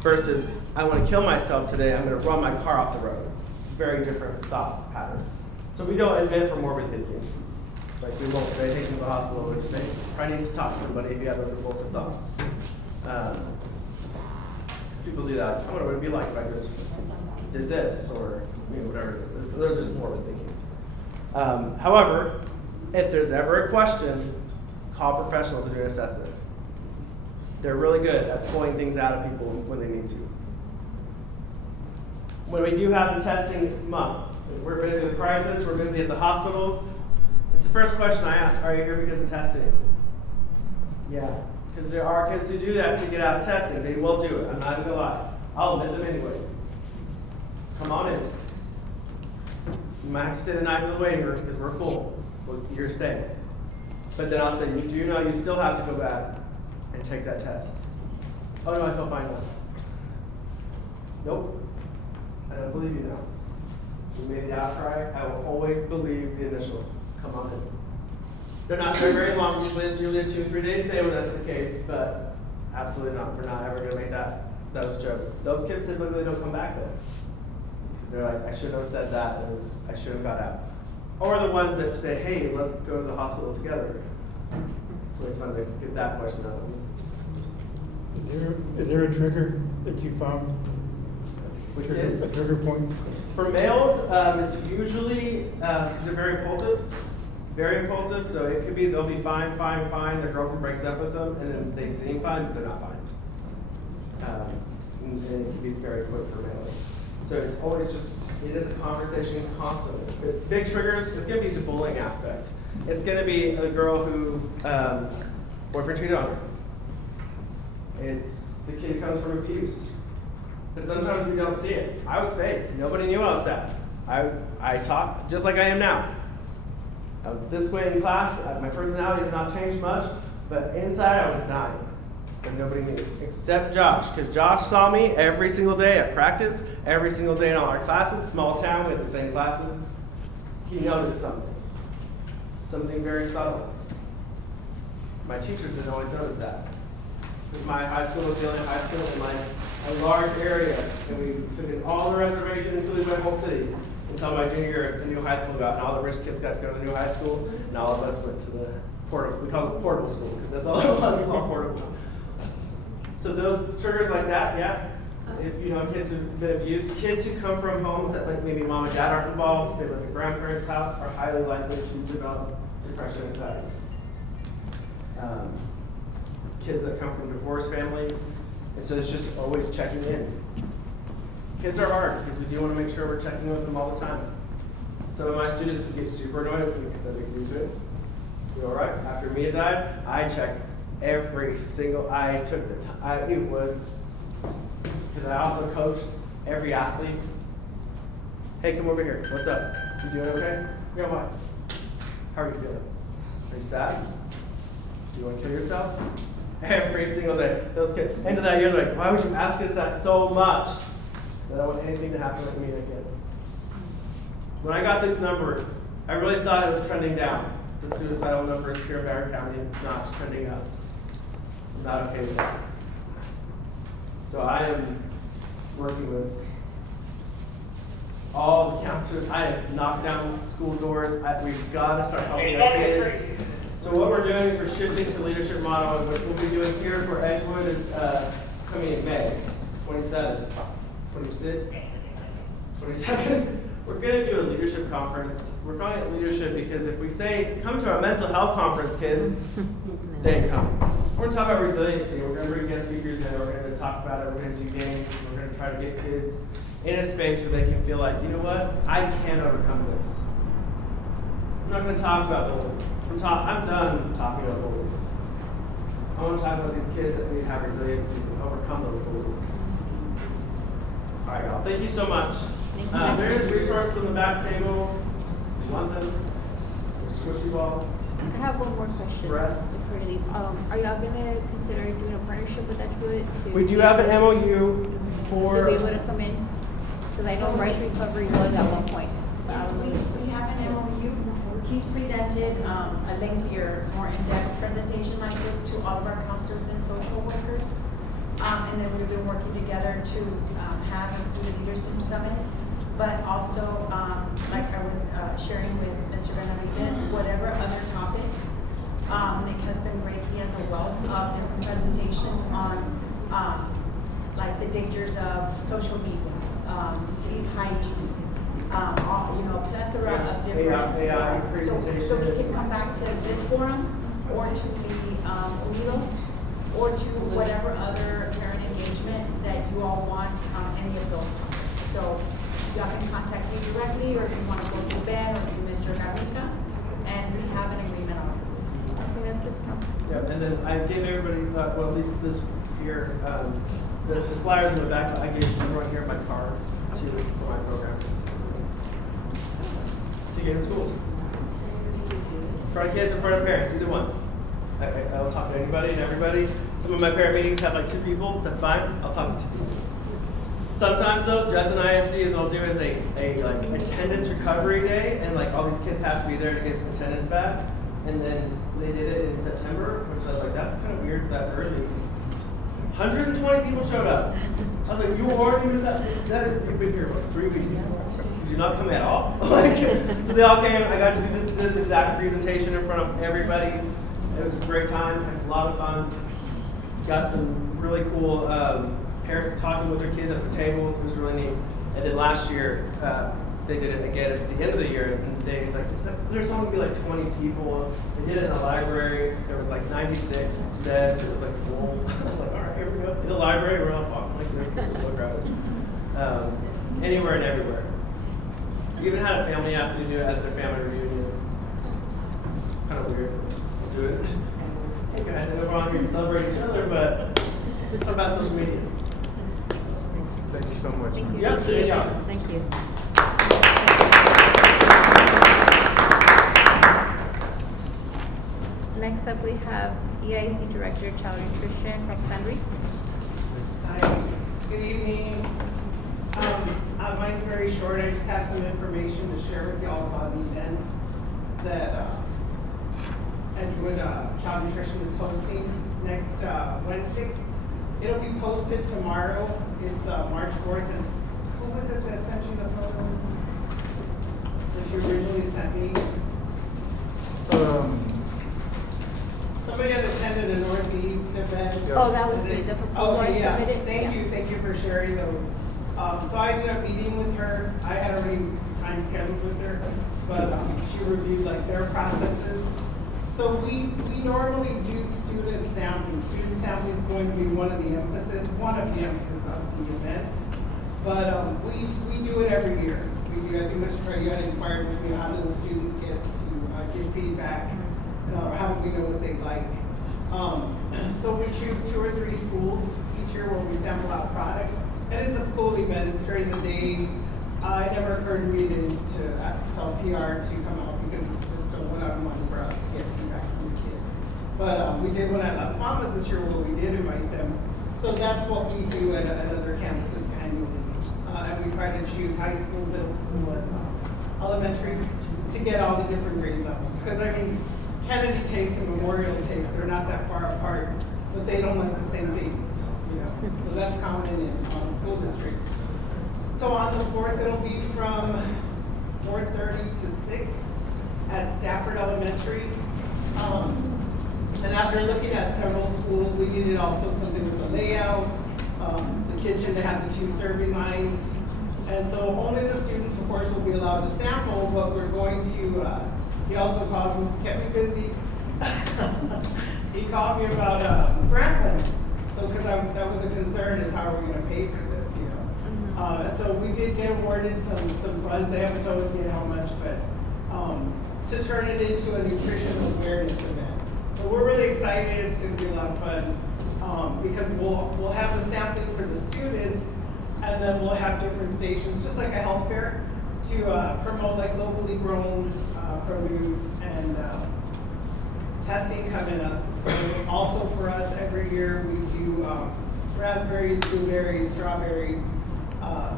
Versus, I want to kill myself today. I'm going to run my car off the road. Very different thought pattern. So we don't admit for morbid thinking. Like we won't say, take him to the hospital. We'll just say, probably need to talk to somebody if you have those impulsive thoughts. Because people do that. I wonder what it'd be like if I just did this or whatever it is. Those are just morbid thinking. However, if there's ever a question, call a professional to do an assessment. They're really good at pulling things out of people when they need to. When we do have the testing month, we're busy with crisis, we're busy at the hospitals. It's the first question I ask, are you here because of testing? Yeah, because there are kids who do that to get out of testing. They will do it, I'm not even gonna lie. I'll admit them anyways. Come on in. You might have to stay the night in the waiting room because we're full. Well, you're staying. But then I'll say, you do know you still have to go back and take that test. Oh no, I feel fine now. Nope. I don't believe you now. You made the outcry. I will always believe the initial. Come on in. They're not very long. Usually it's usually a 2-3 day stay when that's the case, but absolutely not. We're not ever going to make those jokes. Those kids typically don't come back though. They're like, I shouldn't have said that. I should have got out. Or the ones that say, hey, let's go to the hospital together. It's always fun to get that question out of them. Is there a trigger that you found? Which A trigger point? For males, it's usually, because they're very impulsive, very impulsive, so it could be they'll be fine, their girlfriend breaks up with them, and then they seem fine, but they're not fine. And it can be very quick for males. So it's always just, it is a conversation constantly. But big triggers, it's gonna be the bullying aspect. It's gonna be a girl who, boyfriend cheated on her. It's the kid comes from abuse. But sometimes we don't see it. I was fake. Nobody knew I was sad. I talk just like I am now. I was this way in class. My personality has not changed much, but inside I was dying. And nobody knew, except Josh, because Josh saw me every single day at practice, every single day in all our classes, small town, we had the same classes. He noticed something very subtle. My teachers didn't always notice that. Because my high school was the only high school in like a large area, and we took in all the reservation, including my whole city, until my junior year, the new high school got, and all the rich kids got to go to the new high school, and all of us went to the portable, we call it portable school, because that's all it was, it's all portable. So those triggers like that, yeah. If you know kids who've been abused, kids who come from homes that like maybe mom and dad aren't involved, they live at grandparents' house, are highly likely to develop depression and anxiety. Kids that come from divorced families, and so it's just always checking in. Kids are hard because we do want to make sure we're checking in with them all the time. Some of my students would get super annoyed with me because I didn't do it. You all right? After Mia died, I checked every single, I took the time, it was, because I also coached every athlete. Hey, come over here, what's up? You doing okay? Yeah, why? How are you feeling? Are you sad? Do you want to kill yourself? Every single day. Those kids, end of that year, they're like, why would you ask us that so much? I don't want anything to happen with me again. When I got these numbers, I really thought it was trending down. The suicidal numbers here in Barron County, it's not, it's trending up. I'm not okay with that. So I am working with all the counselors. I have knocked down school doors. We've got to start helping our kids. So what we're doing is we're shifting to the leadership model, and what we'll be doing here for Edgewood is coming in May 27, 26, 27. We're going to do a leadership conference. We're calling it leadership because if we say, come to our mental health conference, kids, they ain't coming. We're going to talk about resiliency. We're going to bring guest speakers in. We're going to talk about it. We're going to do games. We're going to try to get kids in a space where they can feel like, you know what, I can overcome this. I'm not going to talk about bullies. I'm done talking about bullies. I want to talk about these kids that need to have resiliency to overcome those bullies. All right, y'all. Thank you so much. There is resources on the back table. If you want them. Squishy balls. I have one more question. Stress. before you leave. Are y'all gonna consider doing a partnership with Edgewood? We do have an MOU for. To be able to come in? Because I know Rice Recovery was at one point. Yes, we have an MOU. He's presented a lengthier, more in-depth presentation like this to all of our counselors and social workers. And then we've been working together to have a student leadership summit. But also, like I was sharing with Mr. Benavides, whatever other topics, Nick has been great. He has a wealth of different presentations on like the dangers of social media, sleep hygiene, all, you know, plethora of different. AI presentations. So we can come back to this forum or to the Unidos or to whatever other parent engagement that you all want, any of those topics. So y'all can contact me directly, or if you want to go to Ben or to Mr. Gavica, and we have an agreement on it. I think that's good to know. Yeah, and then I gave everybody, well, at least this here, the flyers in the back, I gave everyone here my card for my programs. To get in schools. In front of kids or in front of parents, either one. I'll talk to anybody and everybody. Some of my parent meetings have like 2 people, that's fine, I'll talk to 2 people. Sometimes though, Judson ISD, they'll do is a like attendance recovery day, and like all these kids have to be there to get attendance back. And then they did it in September, which I was like, that's kind of weird that early. 120 people showed up. I was like, you already did that? You've been here, what, 3 weeks? Did you not come at all? Like, so they all came. I got to do this exact presentation in front of everybody. It was a great time. It was a lot of fun. Got some really cool parents talking with their kids at the tables. It was really neat. And then last year, they did it again at the end of the year, and he's like, there's only gonna be like 20 people. They did it in a library. There was like 96 instead, so it was like full. I was like, all right, here we go. In the library, we're all walking like this. It was so crowded. Anywhere and everywhere. We even had a family ask me to do it at their family reunion. Kind of weird. We'll do it. Hey guys, I know we're on here to celebrate each other, but it's not about social media. Thank you so much. Thank you. Yep, Thank you. yeah. Thank you. Next up, we have EIC Director, Child Nutrition, Roxanne Reese. Hi, good evening. Mine's very short. I just have some information to share with y'all about an event that Edgewood Child Nutrition is hosting next Wednesday. It'll be posted tomorrow. It's March 4th. And who was it that sent you the photos that you originally sent me? Somebody had attended a Northeast event. Yeah. Oh, that was the proposal I Okay, yeah. submitted? Thank you for sharing those. So I ended up meeting with her. I had already time scheduled with her, but she reviewed like their processes. So we normally do student sampling. Student sampling is going to be one of the emphasis of the events. But we do it every year. We do. I think Mr. Fred, you had inquired with me, how do the students get to give feedback? How do we know what they like? So we choose 2 or 3 schools each year where we sample out products. And it's a school event, it's during the day. It never occurred to me to tell PR to come out because it's just a one-on-one for us to get feedback from the kids. But we did one at Las Palmas this year where we did invite them. So that's what we do at other campuses annually. And we try to choose high school, middle school, and elementary to get all the different grade levels. Because I mean, Kennedy Taste and Memorial Taste, they're not that far apart, but they don't like the same things, you know. So that's common in school districts. So on the 4th, it'll be from 4:30 to 6 at Stafford Elementary. And after looking at several schools, we needed also something with a layout, the kitchen to have the 2 serving lines. And so only the students, of course, will be allowed to sample, but we're going to, he also called me, kept me busy. He called me about grant money. So, because that was a concern, is how are we going to pay for this, you know? And so we did get awarded some funds. They haven't told us yet how much, but to turn it into a nutrition awareness event. So we're really excited. It's going to be a lot of fun because we'll have the sampling for the students, and then we'll have different stations, just like a health fair, to promote like locally grown produce and testing coming up. So also for us, every year we do raspberries, blueberries, strawberries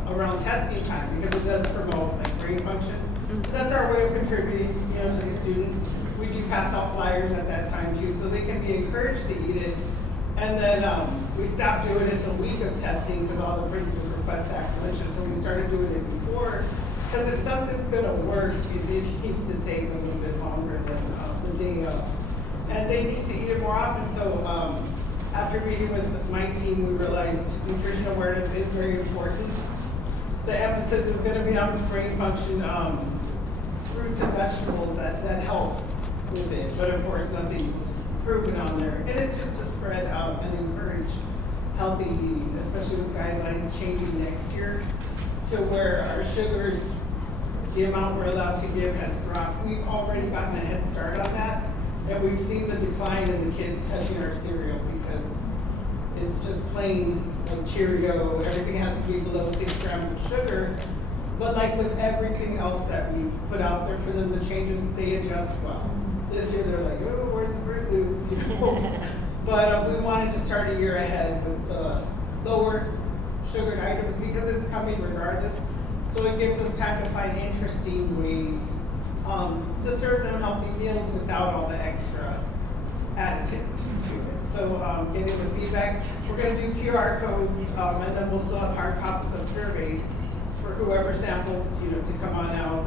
around testing time because it does promote like brain function. That's our way of contributing, you know, to the students. We do pass out flyers at that time too, so they can be encouraged to eat it. And then we stopped doing it the week of testing because all the principals request sacrilegious, so we started doing it before. Because if something's going to work, it needs to take a little bit longer than the day of. And they need to eat it more often. So after meeting with my team, we realized nutrition awareness is very important. The emphasis is going to be on brain function, fruits and vegetables that help with it. But of course, nothing's proven on there. And it's just to spread out and encourage healthy eating, especially with guidelines changing next year to where our sugars, the amount we're allowed to give has dropped. We've already gotten a head start on that. And we've seen the decline in the kids touching our cereal because it's just plain like Cheerio, everything has to be below 6 grams of sugar. But like with everything else that we've put out there for them, the changes, they adjust well. This year they're like, oh, where's the Fruit Loops, you know? But we wanted to start a year ahead with lower sugared items because it's coming regardless. So it gives us time to find interesting ways to serve them healthy meals without all the extra additives to it. So getting the feedback, we're going to do QR codes, and then we'll still have hard copies of surveys for whoever samples, you know, to come on out.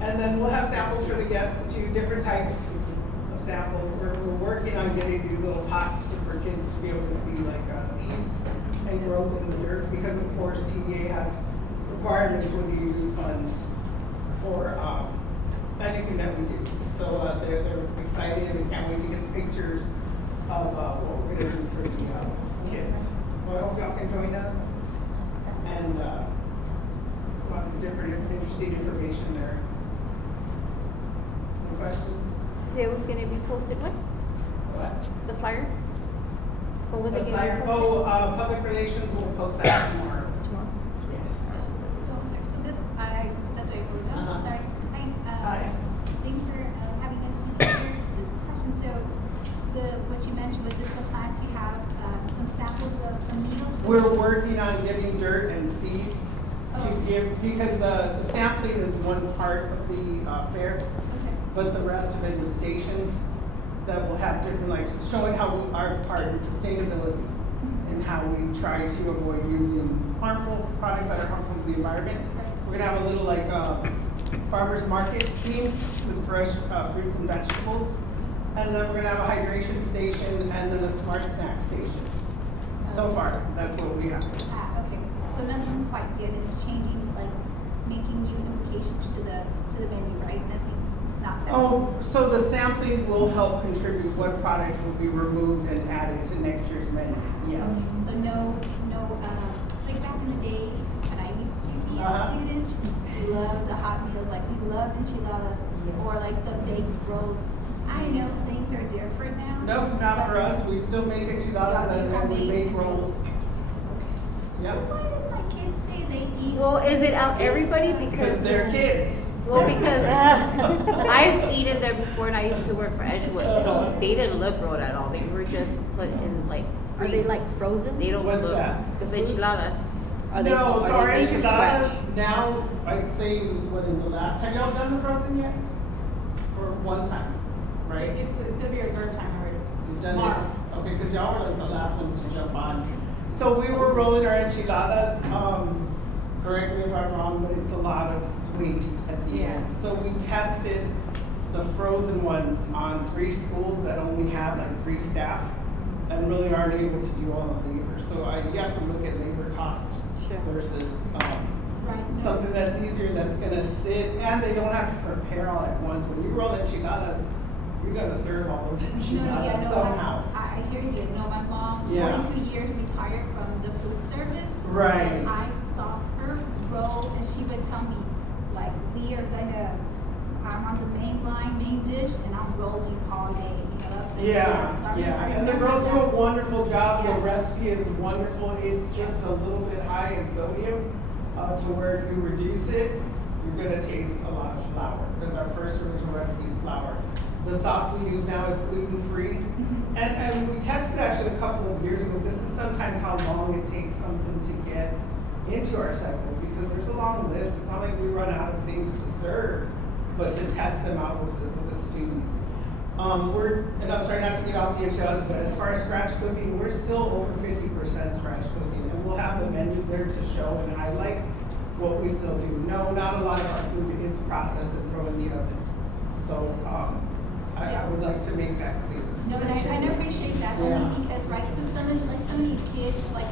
And then we'll have samples for the guests too, different types of samples. We're working on getting these little pots for kids to be able to see like seeds and growth in the dirt because of course TDA has requirements when you use funds and, a lot of different interesting information there. Any questions? Today was gonna be posted when? What? The flyer? When was it The gonna flyer? be posted? Oh, public relations will post that tomorrow. Tomorrow. Yes. So this, I stepped away from the Uh-huh. so sorry. Hi. Thanks for having us here. Just a question, so what you mentioned was just a plan to have some samples of some needles? We're working on getting dirt and seeds to Oh. give, because the sampling is one part of the fair, Okay. but the rest of it is stations that will have different, like, showing how we are part in sustainability and how we try to avoid using harmful products that are harmful to the environment. Right. We're gonna have a little like farmer's market theme with fresh fruits and vegetables. And then we're gonna have a hydration station and then a smart snack station. So far, that's what we have. Okay, so nothing quite good in changing, like, making new implications to the menu, right? Nothing, not that. Oh, so the sampling will help contribute what products will be removed and added to next year's menus, yes. Okay, so no, like back in the days when I used to be a Uh-huh. student, we loved the hot meals, like we loved enchiladas or like the baked rolls. I know things are different now. No, not for but- us, we still make enchiladas and we make rolls. So Yep, why does my kids say they eat? Well, is it out everybody? because Because, they're kids. well, because I've eaten there before and I used to work for Edgewood, so they didn't look rolled at all. They were just put in like. Are they freeze. like frozen? They don't What's look. that? The enchiladas. Are they? No, are so they our made from enchiladas, scratch? now, I'd say, what is the last, have y'all done the frozen yet? For one time, right? It's gonna be our third time already. You've done it? Tomorrow. Okay, because y'all were like the last ones to jump on. So we were rolling our enchiladas, correct me if I'm wrong, but it's a lot of waste at the end. So we tested the frozen ones on 3 schools that only have like 3 staff and really aren't able to do all the labor. So you have to look at labor cost Sure. versus, Right. something that's easier, that's gonna sit, and they don't have to prepare all at once. When you roll enchiladas, you're gonna serve all those enchiladas somehow. I hear you. No, my mom, Yeah. 42 years retired from the food service. Right. And I saw her roll and she would tell me, like, I'm on the main dish and I'm rolling all day, you know, that's what Yeah, yeah, and the girls do a wonderful job, the Yes. recipe is wonderful, it's just a little bit high in sodium, to where if you reduce it, you're gonna taste a lot of flour, because our first original recipe is flour. The sauce we use now is gluten-free, and we tested actually a couple of years ago, this is sometimes how long it takes something to get into our cycles, because there's a long list, it's not like we run out of things to serve, but to test them out with the students. And I'm sorry not to get off the enchiladas, but as far as scratch cooking, we're still over 50% scratch cooking. And we'll have the menus there to show and highlight what we still do. No, not a lot of our food is processed and thrown in the oven. So, I would like to make that clear. No, and I appreciate that Yeah. only because, right, so some of these kids, like,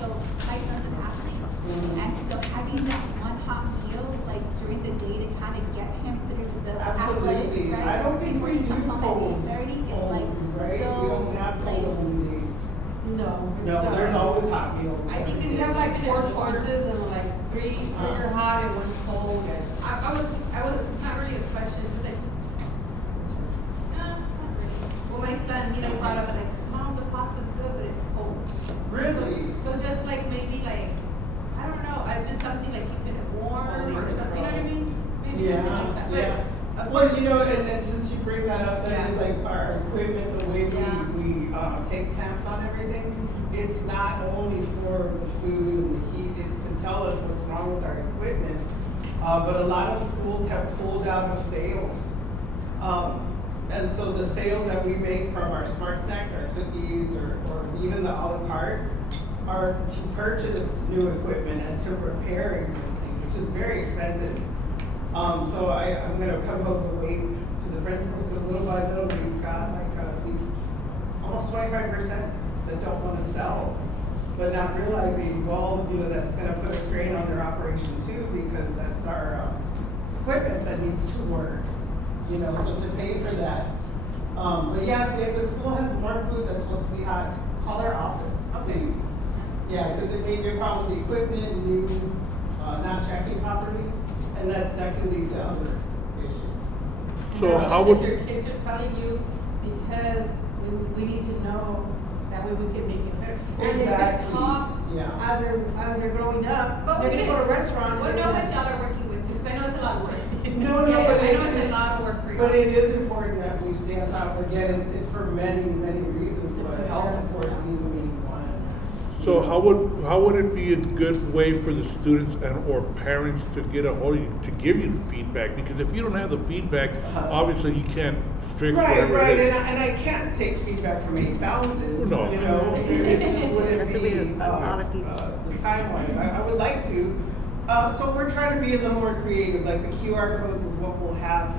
so my son's an athlete. Mhm. And so having that one hot meal, like during the day to kind of get him through the athletics, Absolutely. right? I don't think Before we he do comes home at cold. 8:30, it's like Right? You don't have so cold late. only days. No. No, there's always hot meals. I think they have like 4 courses and like 3 super hot and 1 cold. And I was not really a question. It's like, no, not really. Well, my son, brought up like, Mom, the pasta's good, but it's cold. Really? So just like maybe like, I don't know, just something like keeping it warm or something. You know what I mean? Maybe something like that. But, Yeah. of Well, course- and since you bring that up, that Yeah. is like our equipment, the way Yeah. we take temps on everything. It's not only for the food and the heat, it's to tell us what's wrong with our equipment. But a lot of schools have pulled out of sales. And so the sales that we make from our smart snacks, our cookies, or even the a la carte, are to purchase new equipment and to repair existing, which is very expensive. So I'm gonna compose a weight to the principals, because little by little, we've got like at least almost 25% that don't wanna sell, but not realizing, well, that's gonna put a strain on their operation too, because that's our equipment that needs to work, so to pay for that. But yeah, if the school has more food that's supposed to be hot, call our office, please. Yeah, because it may be a problem with the equipment and you not checking properly, and that can lead to other issues. So how would, Your kids are telling you because we need to know, that way we can make it better. And they Exactly. can talk Yeah. as they're growing up, But they're we gonna go to a restaurant. Well, they're no, gonna- what y'all are working with too, because I know it's a lot of work. No, Yeah, but I know it- it's a lot of work for you. But it is important that we stay on top. Again, it's for many, many reasons, but health, of course, needs to be one. so how would it be a good way for the students and or parents to get a hold of you, to give you the feedback? Because if you don't have the feedback, obviously you can't fix Right, whatever right, it is. and I can't take feedback from 8,000, No. you know, it just wouldn't That should be be, a lot of people. the time-wise. I would like to. So we're trying to be a little more creative, like the QR codes is what we'll have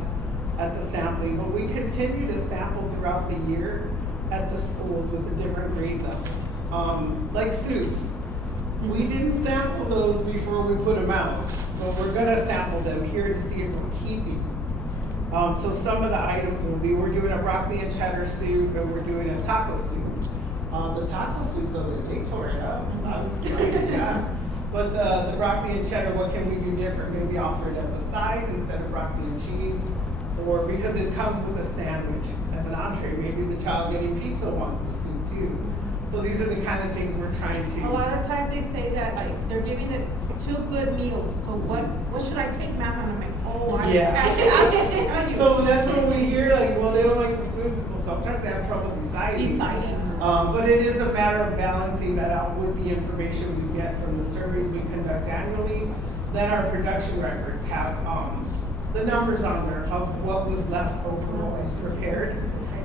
at the sampling, but we continue to sample throughout the year at the schools with the different grade levels. Like soups, we didn't sample those before we put them out, but we're gonna sample them here to see if we're keeping them. So some of the items will be, we're doing a broccoli and cheddar soup, and we're doing a taco soup. The taco soup though, they tore it up, I was trying, yeah. But the broccoli and cheddar, what can we do different? Maybe offer it as a side instead of broccoli and cheese, or because it comes with a sandwich as an entree, maybe the child getting pizza wants the soup too. So these are the kind of things we're trying A lot to. of times they say that, like, they're giving it 2 good meals, so what should I take, ma'am? And I'm like, oh, I Yeah. can't tell you. So that's what we hear, like, well, they don't like the food, well, sometimes they have trouble deciding. But it is a matter of balancing that out with the information we get from the surveys we conduct annually. Then our production records have, the numbers on there of what was left over, what was prepared.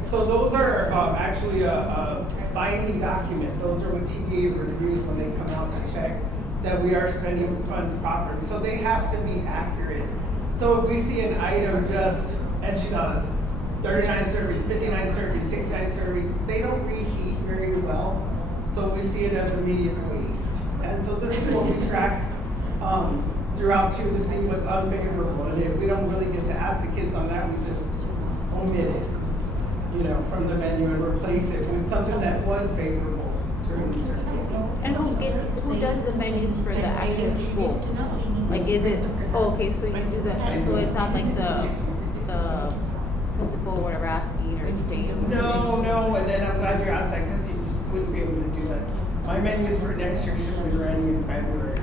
So those are, actually a binding document. Those are what TVA reviews when they come out to check that we are spending funds properly. So they have to be accurate. So if we see an item just, and she does, 39 servings, 59 servings, 69 servings, they don't reheat very well. So we see it as immediate waste. And so this is what we track throughout too, to see what's unfavorable. And if we don't really get to ask the kids on that, we just omit it, you know, from the menu and replace it with something that was favorable during the service. And who does the menus for the actual school? Like, is it, oh, okay, so you do that, so it's not like the principal or whatever asking or saying? No, and then I'm glad you asked that because you just wouldn't be able to do that. My menus for next year should be ready in February.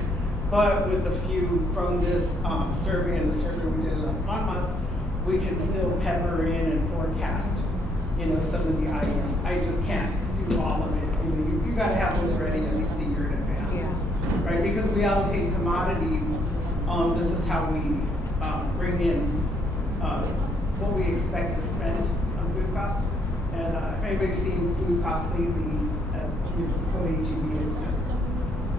But with a few from this survey and the survey we did in Las Palmas, we can still pepper in and forecast, you know, some of the items. I just can't do all of it. You know, you gotta have those ready at least a year in advance. Right, because we allocate commodities, this is how we bring in what we expect to spend on food costs. And if anybody's seen food costs lately, you just go to HEB, it's just,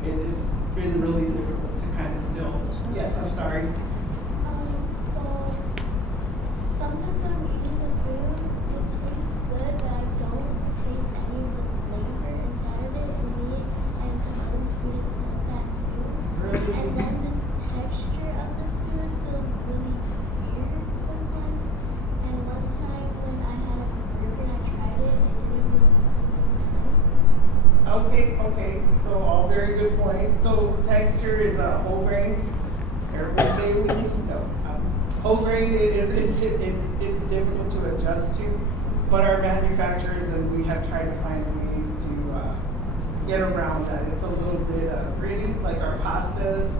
it's been really difficult to kind of still, yes, I'm sorry. So sometimes when I'm eating the food, it tastes good, but I don't taste any of the flavor inside of it. And me and some other students said that too. Really? And then the texture of the food feels really weird sometimes. And one time when I had a burger and I tried it, it didn't really Okay, so all very good points. So texture is a whole grain. Everybody say with me? No. Whole grain it's difficult to adjust to, but our manufacturers and we have tried to find ways to get around that. It's a little bit gritty, like our pastas,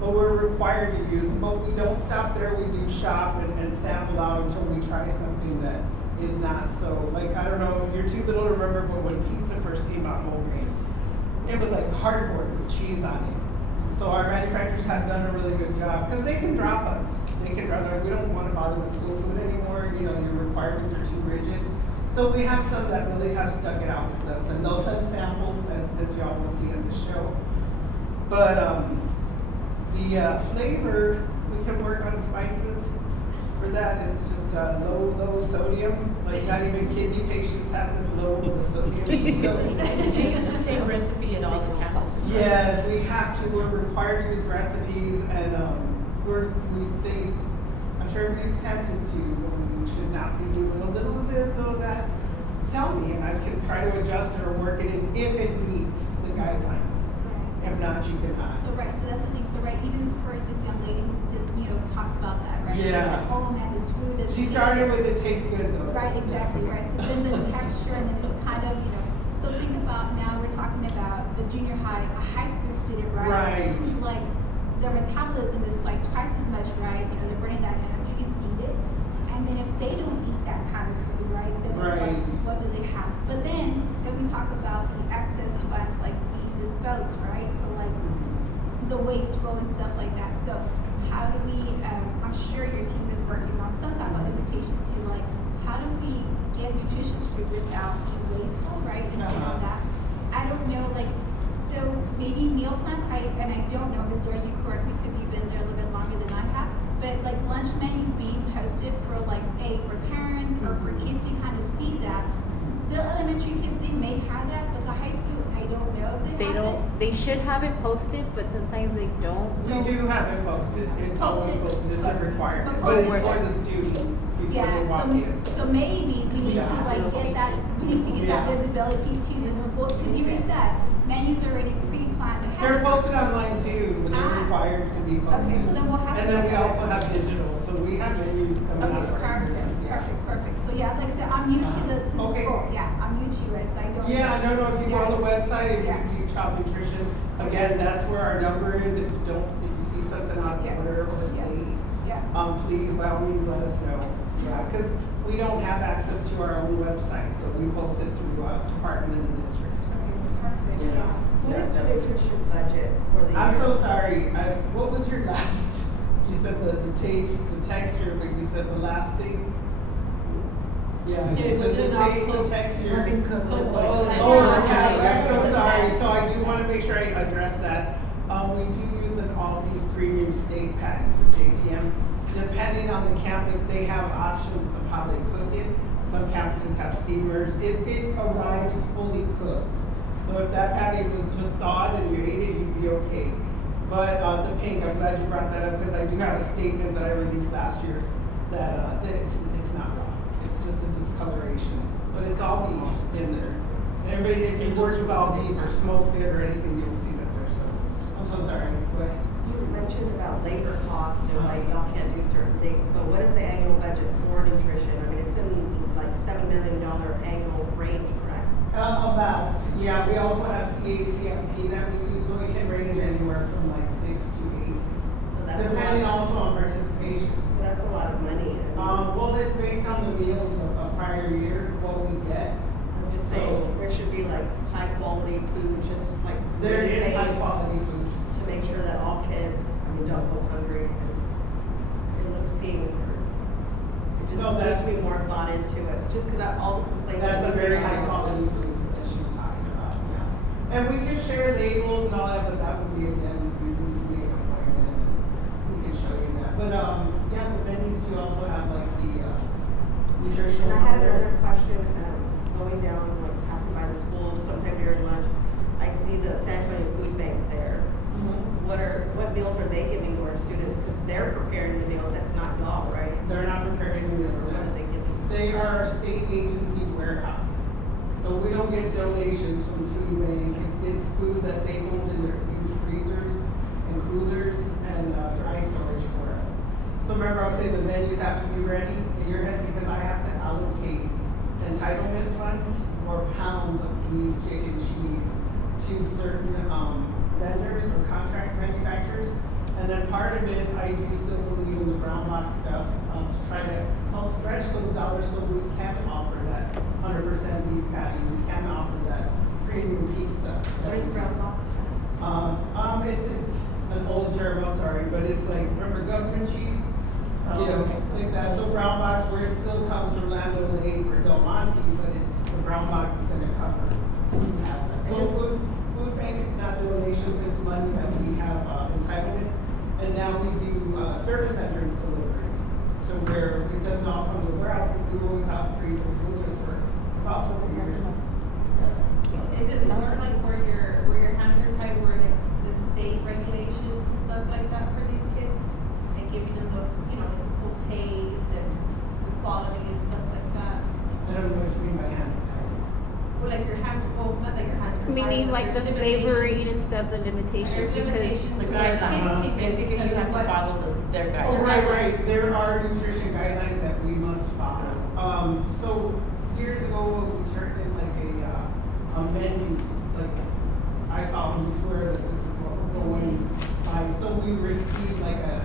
but we're required to use them. But we don't stop there. We do shop and sample out until we try something that is not so, like, I don't know, you're too little to remember, but when pizza first came out whole grain, it was like cardboard with cheese on it. So our manufacturers have done a really good job, because they can drop us. They can drop us. We don't want to bother with school food anymore. You know, your requirements are too rigid. So we have some that really have stuck it out with us, and they'll send samples, as y'all will see in the show. But the flavor, we can work on spices. For that, it's just low sodium. Like not even kidney patients have this low with the sodium. They use the same recipe at all the campuses. Yes, we have to. We're required to use recipes, and we think. I'm sure everybody's tempted to, but we should not be doing a little of this, little of that. Tell me, and I can try to adjust it or work it in if it meets the guidelines. can have. So, right, so that's the thing, so, right, even for this young lady who just, talked about that, right? So it's Yeah. like, oh man, this food is. She started with it tastes good though. Right, exactly, right, so then the texture and then just kind of, so think about now, we're talking about the junior high, a high school student, right? Right. Who's like, their metabolism is like twice as much, right? They're burning that energy is needed. And then if they don't eat that kind of food, right, then it's like, Right. what do they have? But then, if we talk about the excess funds, like being disposed, right? So like, the wasteful and stuff like that. So how do we, I'm sure your team is working on some type of education to like, how do we get nutritious food without being wasteful, right? And so on that. I don't know, like, so maybe meal plans, I don't know, Ms. Dora, you correct me because you've been there a little bit longer than I have, but like lunch menus being posted for like, for parents or for kids, you kind of see that. The elementary kids, they may have that, but the high school, I don't know if they have it. They should have it posted, but sometimes they don't. We do have it posted. It's always posted. It's a requirement, but it's for the students before they walk in. So maybe we need to like get that, we need to get that Yeah. visibility to the school, because you already said, menus are already pre-planned. They're posted online too, but they're required to be posted. Okay, so then we'll have to And then check we that also out. have digital, so we have menus coming out. Okay, perfect. So yeah, like I said, I'm new to the Okay. school, yeah, I'm new to it, so I don't. Yeah, no, if you go on the website, Yeah. you Child Nutrition, again, that's where our number is. If you see something on Yeah. order or Yeah. late, Yeah. please, by all means, let us know. Yeah, because we don't have access to our own website, so we post it through department in the district. Okay, perfect, Yeah. yeah. What is the nutrition budget for the year? I'm so sorry, what was your last, you said the taste, the texture, but you said the last thing? Yeah, you said the taste, the texture. Oh, okay, I'm so sorry, so I do wanna make sure I address that. We do use an all beef premium steak patty for JTM. Depending on the campus, they have options of how they cook it. Some campuses have steamers, it arrives fully cooked. So if that patty was just thawed and you ate it, you'd be okay. But the pink, I'm glad you brought that up because I do have a statement that I released last year that it's not raw. It's just a discoloration, but it's all beef in there. And everybody, if you worked with all beef or smoked it or anything, you'll see that there's some. I'm so sorry. Go ahead. You mentioned about labor costs, like y'all can't do certain things, but what is the annual budget for nutrition? I mean, it's in like $7 million annual range, correct? About, yeah, we also have CACFP that we use, so it can range anywhere from like 6 to 8. So that's Depending also on participation. So that's a lot of money. Well, it's based on the meals of prior year, what we get. I'm just saying, there should be like high quality food, just like. There is saying, high quality food. To make sure that all kids, don't go hungry, because it looks being, it just No, needs that's- to be more thought into it, just because all the complaints. That's a we very see high on- quality food that she's talking about, yeah. And we can share labels and all that, but that would be again, you need to make an appointment and we can show you that. But, yeah, the menus do also have like the, nutritional. And I had another question, going down, like passing by the schools sometime during lunch, I see the San Antonio Food Bank there. Mhm. What meals are they giving to our students? Because they're preparing the meals, that's not y'all, right? They're not preparing the meals. Or what are they giving? They are a state agency warehouse. So we don't get donations from the food bank. It's food that they hold in their huge freezers and coolers and dry storage for us. So remember I was saying the menus have to be ready in your head because I have to allocate entitlement funds or pounds of beef, chicken, cheese to certain vendors or contract manufacturers. And then part of it, I do still believe in the brown box stuff to try to help stretch those dollars so we can offer that 100% beef patty. We can offer that premium pizza. What is brown box? It's an old term, I'm sorry, but it's like, remember government cheese? You know, like that. So brown box where it still comes from Land O'Lake or Del Monte, but it's, the brown box is gonna cover that. So food bank, it's not donations, it's money that we have entitlement. And now we do service entrance deliveries. So where it doesn't all come to the warehouse, because we were without freezer cooler for about 4 years. Is it more like where your hands are tied, where like the state regulations and stuff like that for these kids? And giving them the, the full taste and the quality and stuff like that? I don't know what you mean by hands tied. Well, like your hands, well, not like your hands are Meaning like the There's flavoring limitations. and stuff, the limitations, There's because. limitations. The where guidelines, kids can basically you because of have to what- follow their Oh, guidelines. right. There are nutrition guidelines that we must follow. So years ago, we started in like a menu, like I solemnly swear that this is what we're going by. So we received like a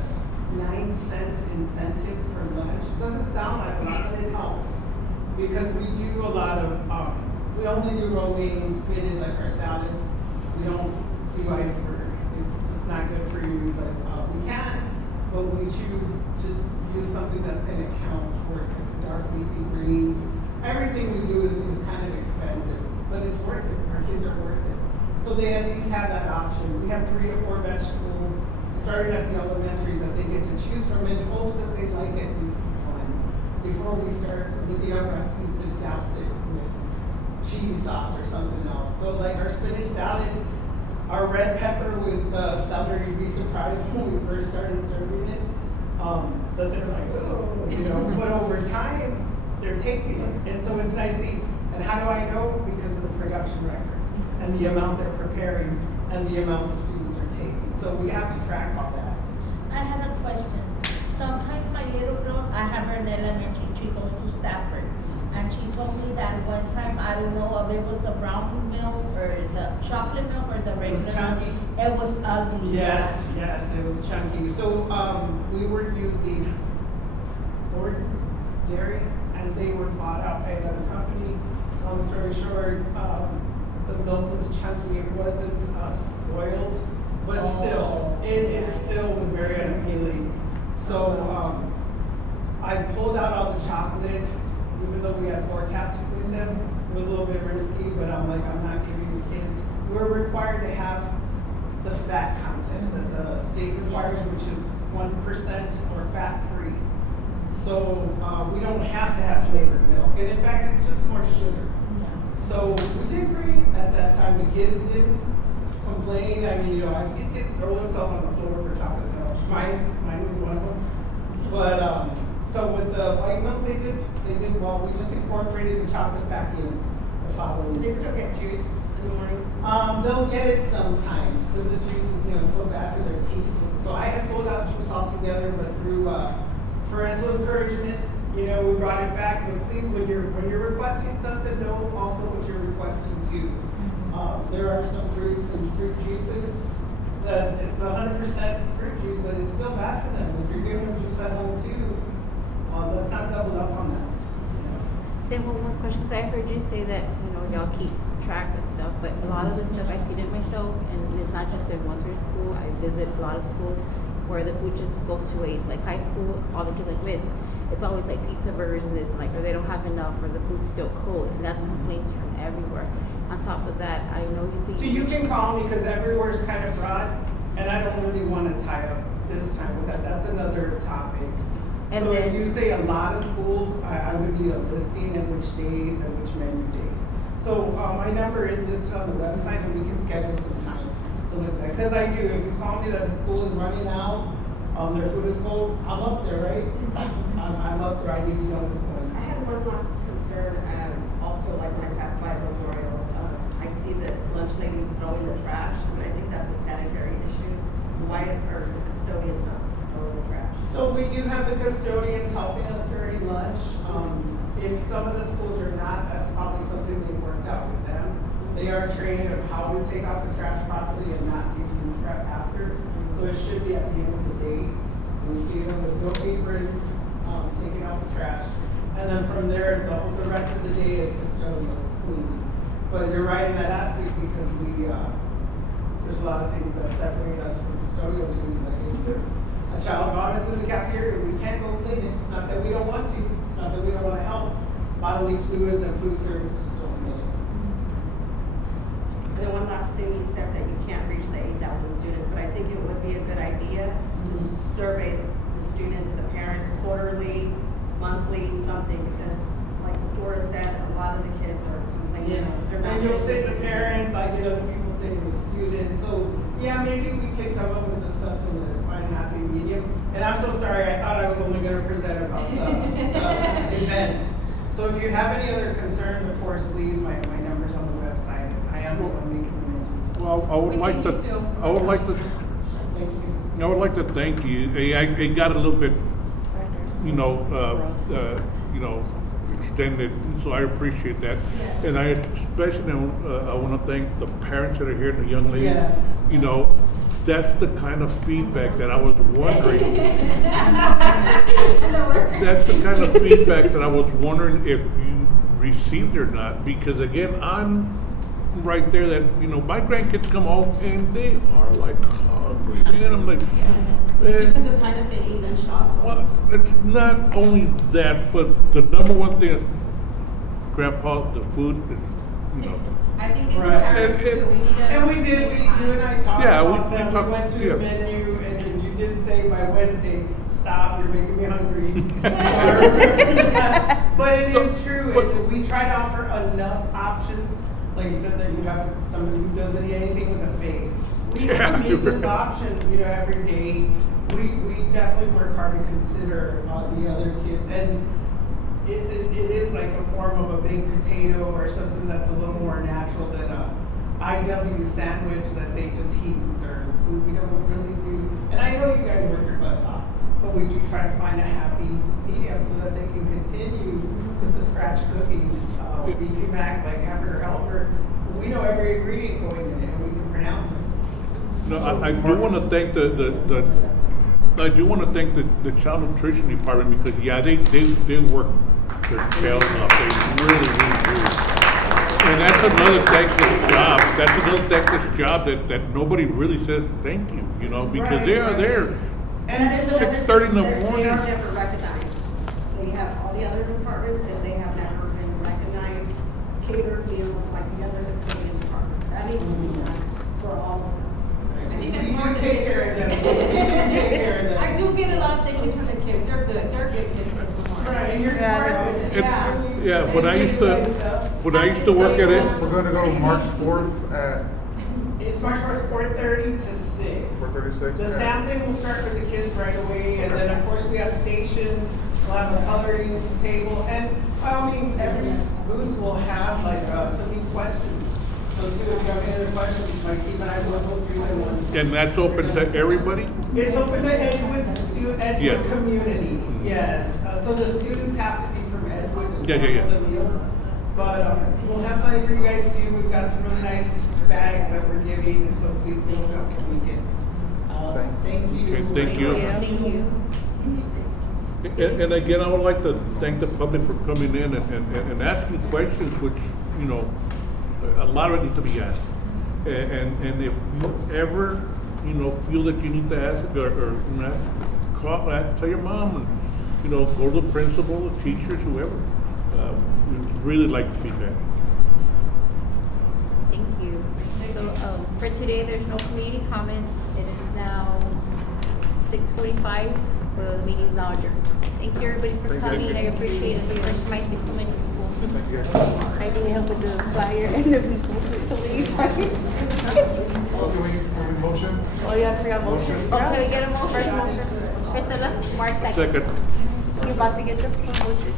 9 cents incentive for lunch. Doesn't sound like a lot, but it helps. Because we do a lot of, we only do romaine, spinach, like our salads. We don't do iceberg. It's just not good for you, but we can. But we choose to use something that's gonna count towards the dark leafy greens. Everything we do is kind of expensive, but it's worth it. Our kids are worth it. So they at least have that option. We have 3 to 4 vegetables, starting at the elementaries that they get to choose from in hopes that they like at least one before we start looking up recipes to douse it with cheese sauce or something else. So like our spinach salad, our red pepper with celery, you'd be surprised when we first started serving it, that they're like, oh, you know, but over time, they're taking it. And so it's nice to see. And how do I know? Because of the production record and the amount they're preparing and the amount the students are taking. So we have to track all that. I have a question. Sometimes my little girl, I have her in elementary, she goes to Stafford. And she told me that one time, I don't know if it was the brown milk or the chocolate milk or the It was regular chunky. milk. It was ugly. Yes, yes, it was chunky. So we were using Ford Dairy, and they were bought out by another company. Long story short, the milk was chunky. It wasn't spoiled, but still, it still was very unappealing. So I pulled out all the chocolate, even though we had forecasted with them. It was a little bit risky, but I'm like, I'm not giving the kids. We're required to have the fat content that the state requires, which is 1% or fat-free. So we don't have to have flavored milk, and in fact, it's just more sugar. So we did great at that time. The kids didn't complain. I mean, you know, I see kids throw themselves on the floor for chocolate milk. Mine was one of them. But so with the white milk, they did well. We just incorporated the chocolate back in the following. Do they still get juice in the morning? They'll get it sometimes because the juice is, you know, so bad for their teeth. So I had pulled out juice altogether, but through parental encouragement, you know, we brought it back. But please, when you're requesting something, know also what you're requesting too. There are some fruits and fruit juices that it's 100% fruit juice, but it's still bad for them. If you're giving them juice at home too, let's not double up on that. Then one more question, because I heard you say that, you know, y'all keep track and stuff, but a lot of the stuff I see it myself, and it's not just in one certain school. I visit a lot of schools where the food just goes to waste. Like high school, all the kids like, miss, it's always like pizza, burgers, and this, and like, or they don't have enough, or the food's still cold, and that's complaints from everywhere. On top of that, I know you see. So you can call me because everywhere's kind of broad, and I don't really want to tie up this time with that. That's another topic. And So if then- you say a lot of schools, I would need a listing of which days and which menu days. So my number is listed on the website, and we can schedule some time to look at that. Because I do, if you call me that a school is running out, their food is cold, I'm up there, right? I'm up there. I need to know what's going on. I had one last concern, also like when I pass by Memorial, I see that lunch ladies throwing the trash, and I think that's a sanitary issue. Why are the custodians not throwing the trash? So we do have the custodians helping us during lunch. If some of the schools are not, that's probably something they worked out with them. They are trained of how to take out the trash properly and not do food prep after. So it should be at the end of the day. We see them with no aprons, taking out the trash. And then from there, the rest of the day is custodial, it's cleaning. But you're right in that aspect because there's a lot of things that separate us from custodial duties. Like if a child vomits in the cafeteria, we can't go clean it. It's not that we don't want to, not that we don't want to help. Bodily fluids and food service just don't mix. And then one last thing, you said that you can't reach the 8,000 students, but I think it would be a good idea to survey the students, the parents, quarterly, monthly, something, because like Dora said, a lot of the kids are complaining. They're not And you'll say getting- the parents, I get other people saying the students. So yeah, maybe we could come up with something that find a happy medium. And I'm so sorry, I thought I was only going to present about the event. So if you have any other concerns, of course, please, my number's on the website. I am the one I would We like need to, you too. I would like to, I would like to thank you. It got a little bit, you know, extended, so I appreciate that. Yes. And I especially, I wanna thank the parents that are here and the young lady. Yes. You know, that's the kind of feedback that I was wondering. That's the kind of feedback that I was wondering if you received or not, because again, I'm right there that, you know, my grandkids come home and they are like hungry, man. I'm like, Because man, the time that they eat and shop. well, it's not only that, but the number one thing is, Grandpa, the food is, you know, I think it's Right. parents too, we need to. And we did, you and I talked Yeah, we- about we that, talked- we went through the yeah. menu, and you did say by Wednesday, stop, you're making me hungry. But it is true, but- and we try to offer enough options, like you said, that you have somebody who doesn't eat anything with a face. We Yeah, have to you're meet this right. option, you know, every day. We definitely work hard to consider the other kids, and it is like a form of a baked potato or something that's a little more natural than a IW sandwich that they just heat and serve. We don't really do, and I know you guys work your butts off, but we do try to find a happy medium so that they can continue with the scratch cooking. Beefy mac, like hamburger helper, we know every ingredient going in it and we can pronounce it. no, I do wanna thank I do wanna thank the child nutrition department, because, yeah, they work their tails off, they really do. And that's another thankless job, that nobody really says thank you, you know, because they are there. And 6:30 in the They morning. are never recognized. They have all the other departments, if they have never been recognized, catered meal like the other custodian departments. That needs to be done for all of them. I think it's We more do the take care of them. We do take care of them. I do get a lot of thank yous from the kids, they're good, they're good kids. Right, and you're Yeah, part they're of it. It- Yeah. Yeah, when I used to work at it, We're gonna go March 4th at It's March 4th, 4:30 to 6. 4:36. The sampling will start for the kids right away, and then of course we have stations, we'll have a coloring table, and by all means, every booth will have like, so many questions. So too, if you have any other questions, my team and I will go through them once. and that's open to everybody? It's open to Edgewood, Edgewood Yeah. community, yes. So the students have to be from Edgewood to Yeah, yeah, sample the meals. But we'll have plenty for you guys too. We've got some really nice bags that we're giving, and so please look up the weekend. Thank you. Okay, thank you. Thank you. And again, I would like to thank the public for coming in and asking questions, which, you know, a lot of it needs to be asked. And if you ever, you know, feel that you need to ask, or tell your mom, and, you know, go to the principal, the teachers, whoever. We'd really like feedback. Thank you. So, for today, there's no community comments. It is now 6:45, so the meeting is now adjourned. Thank you, everybody, for Thank you. coming. I appreciate it. The first might be so many people. Thank you guys. I need help with the flyer and the people to leave. Oh, can we motion? Oh, yeah, I forgot motion. Okay, we get a motion. First motion. Priscilla, Mark second. Second. You're about to get the motion.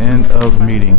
End of meeting.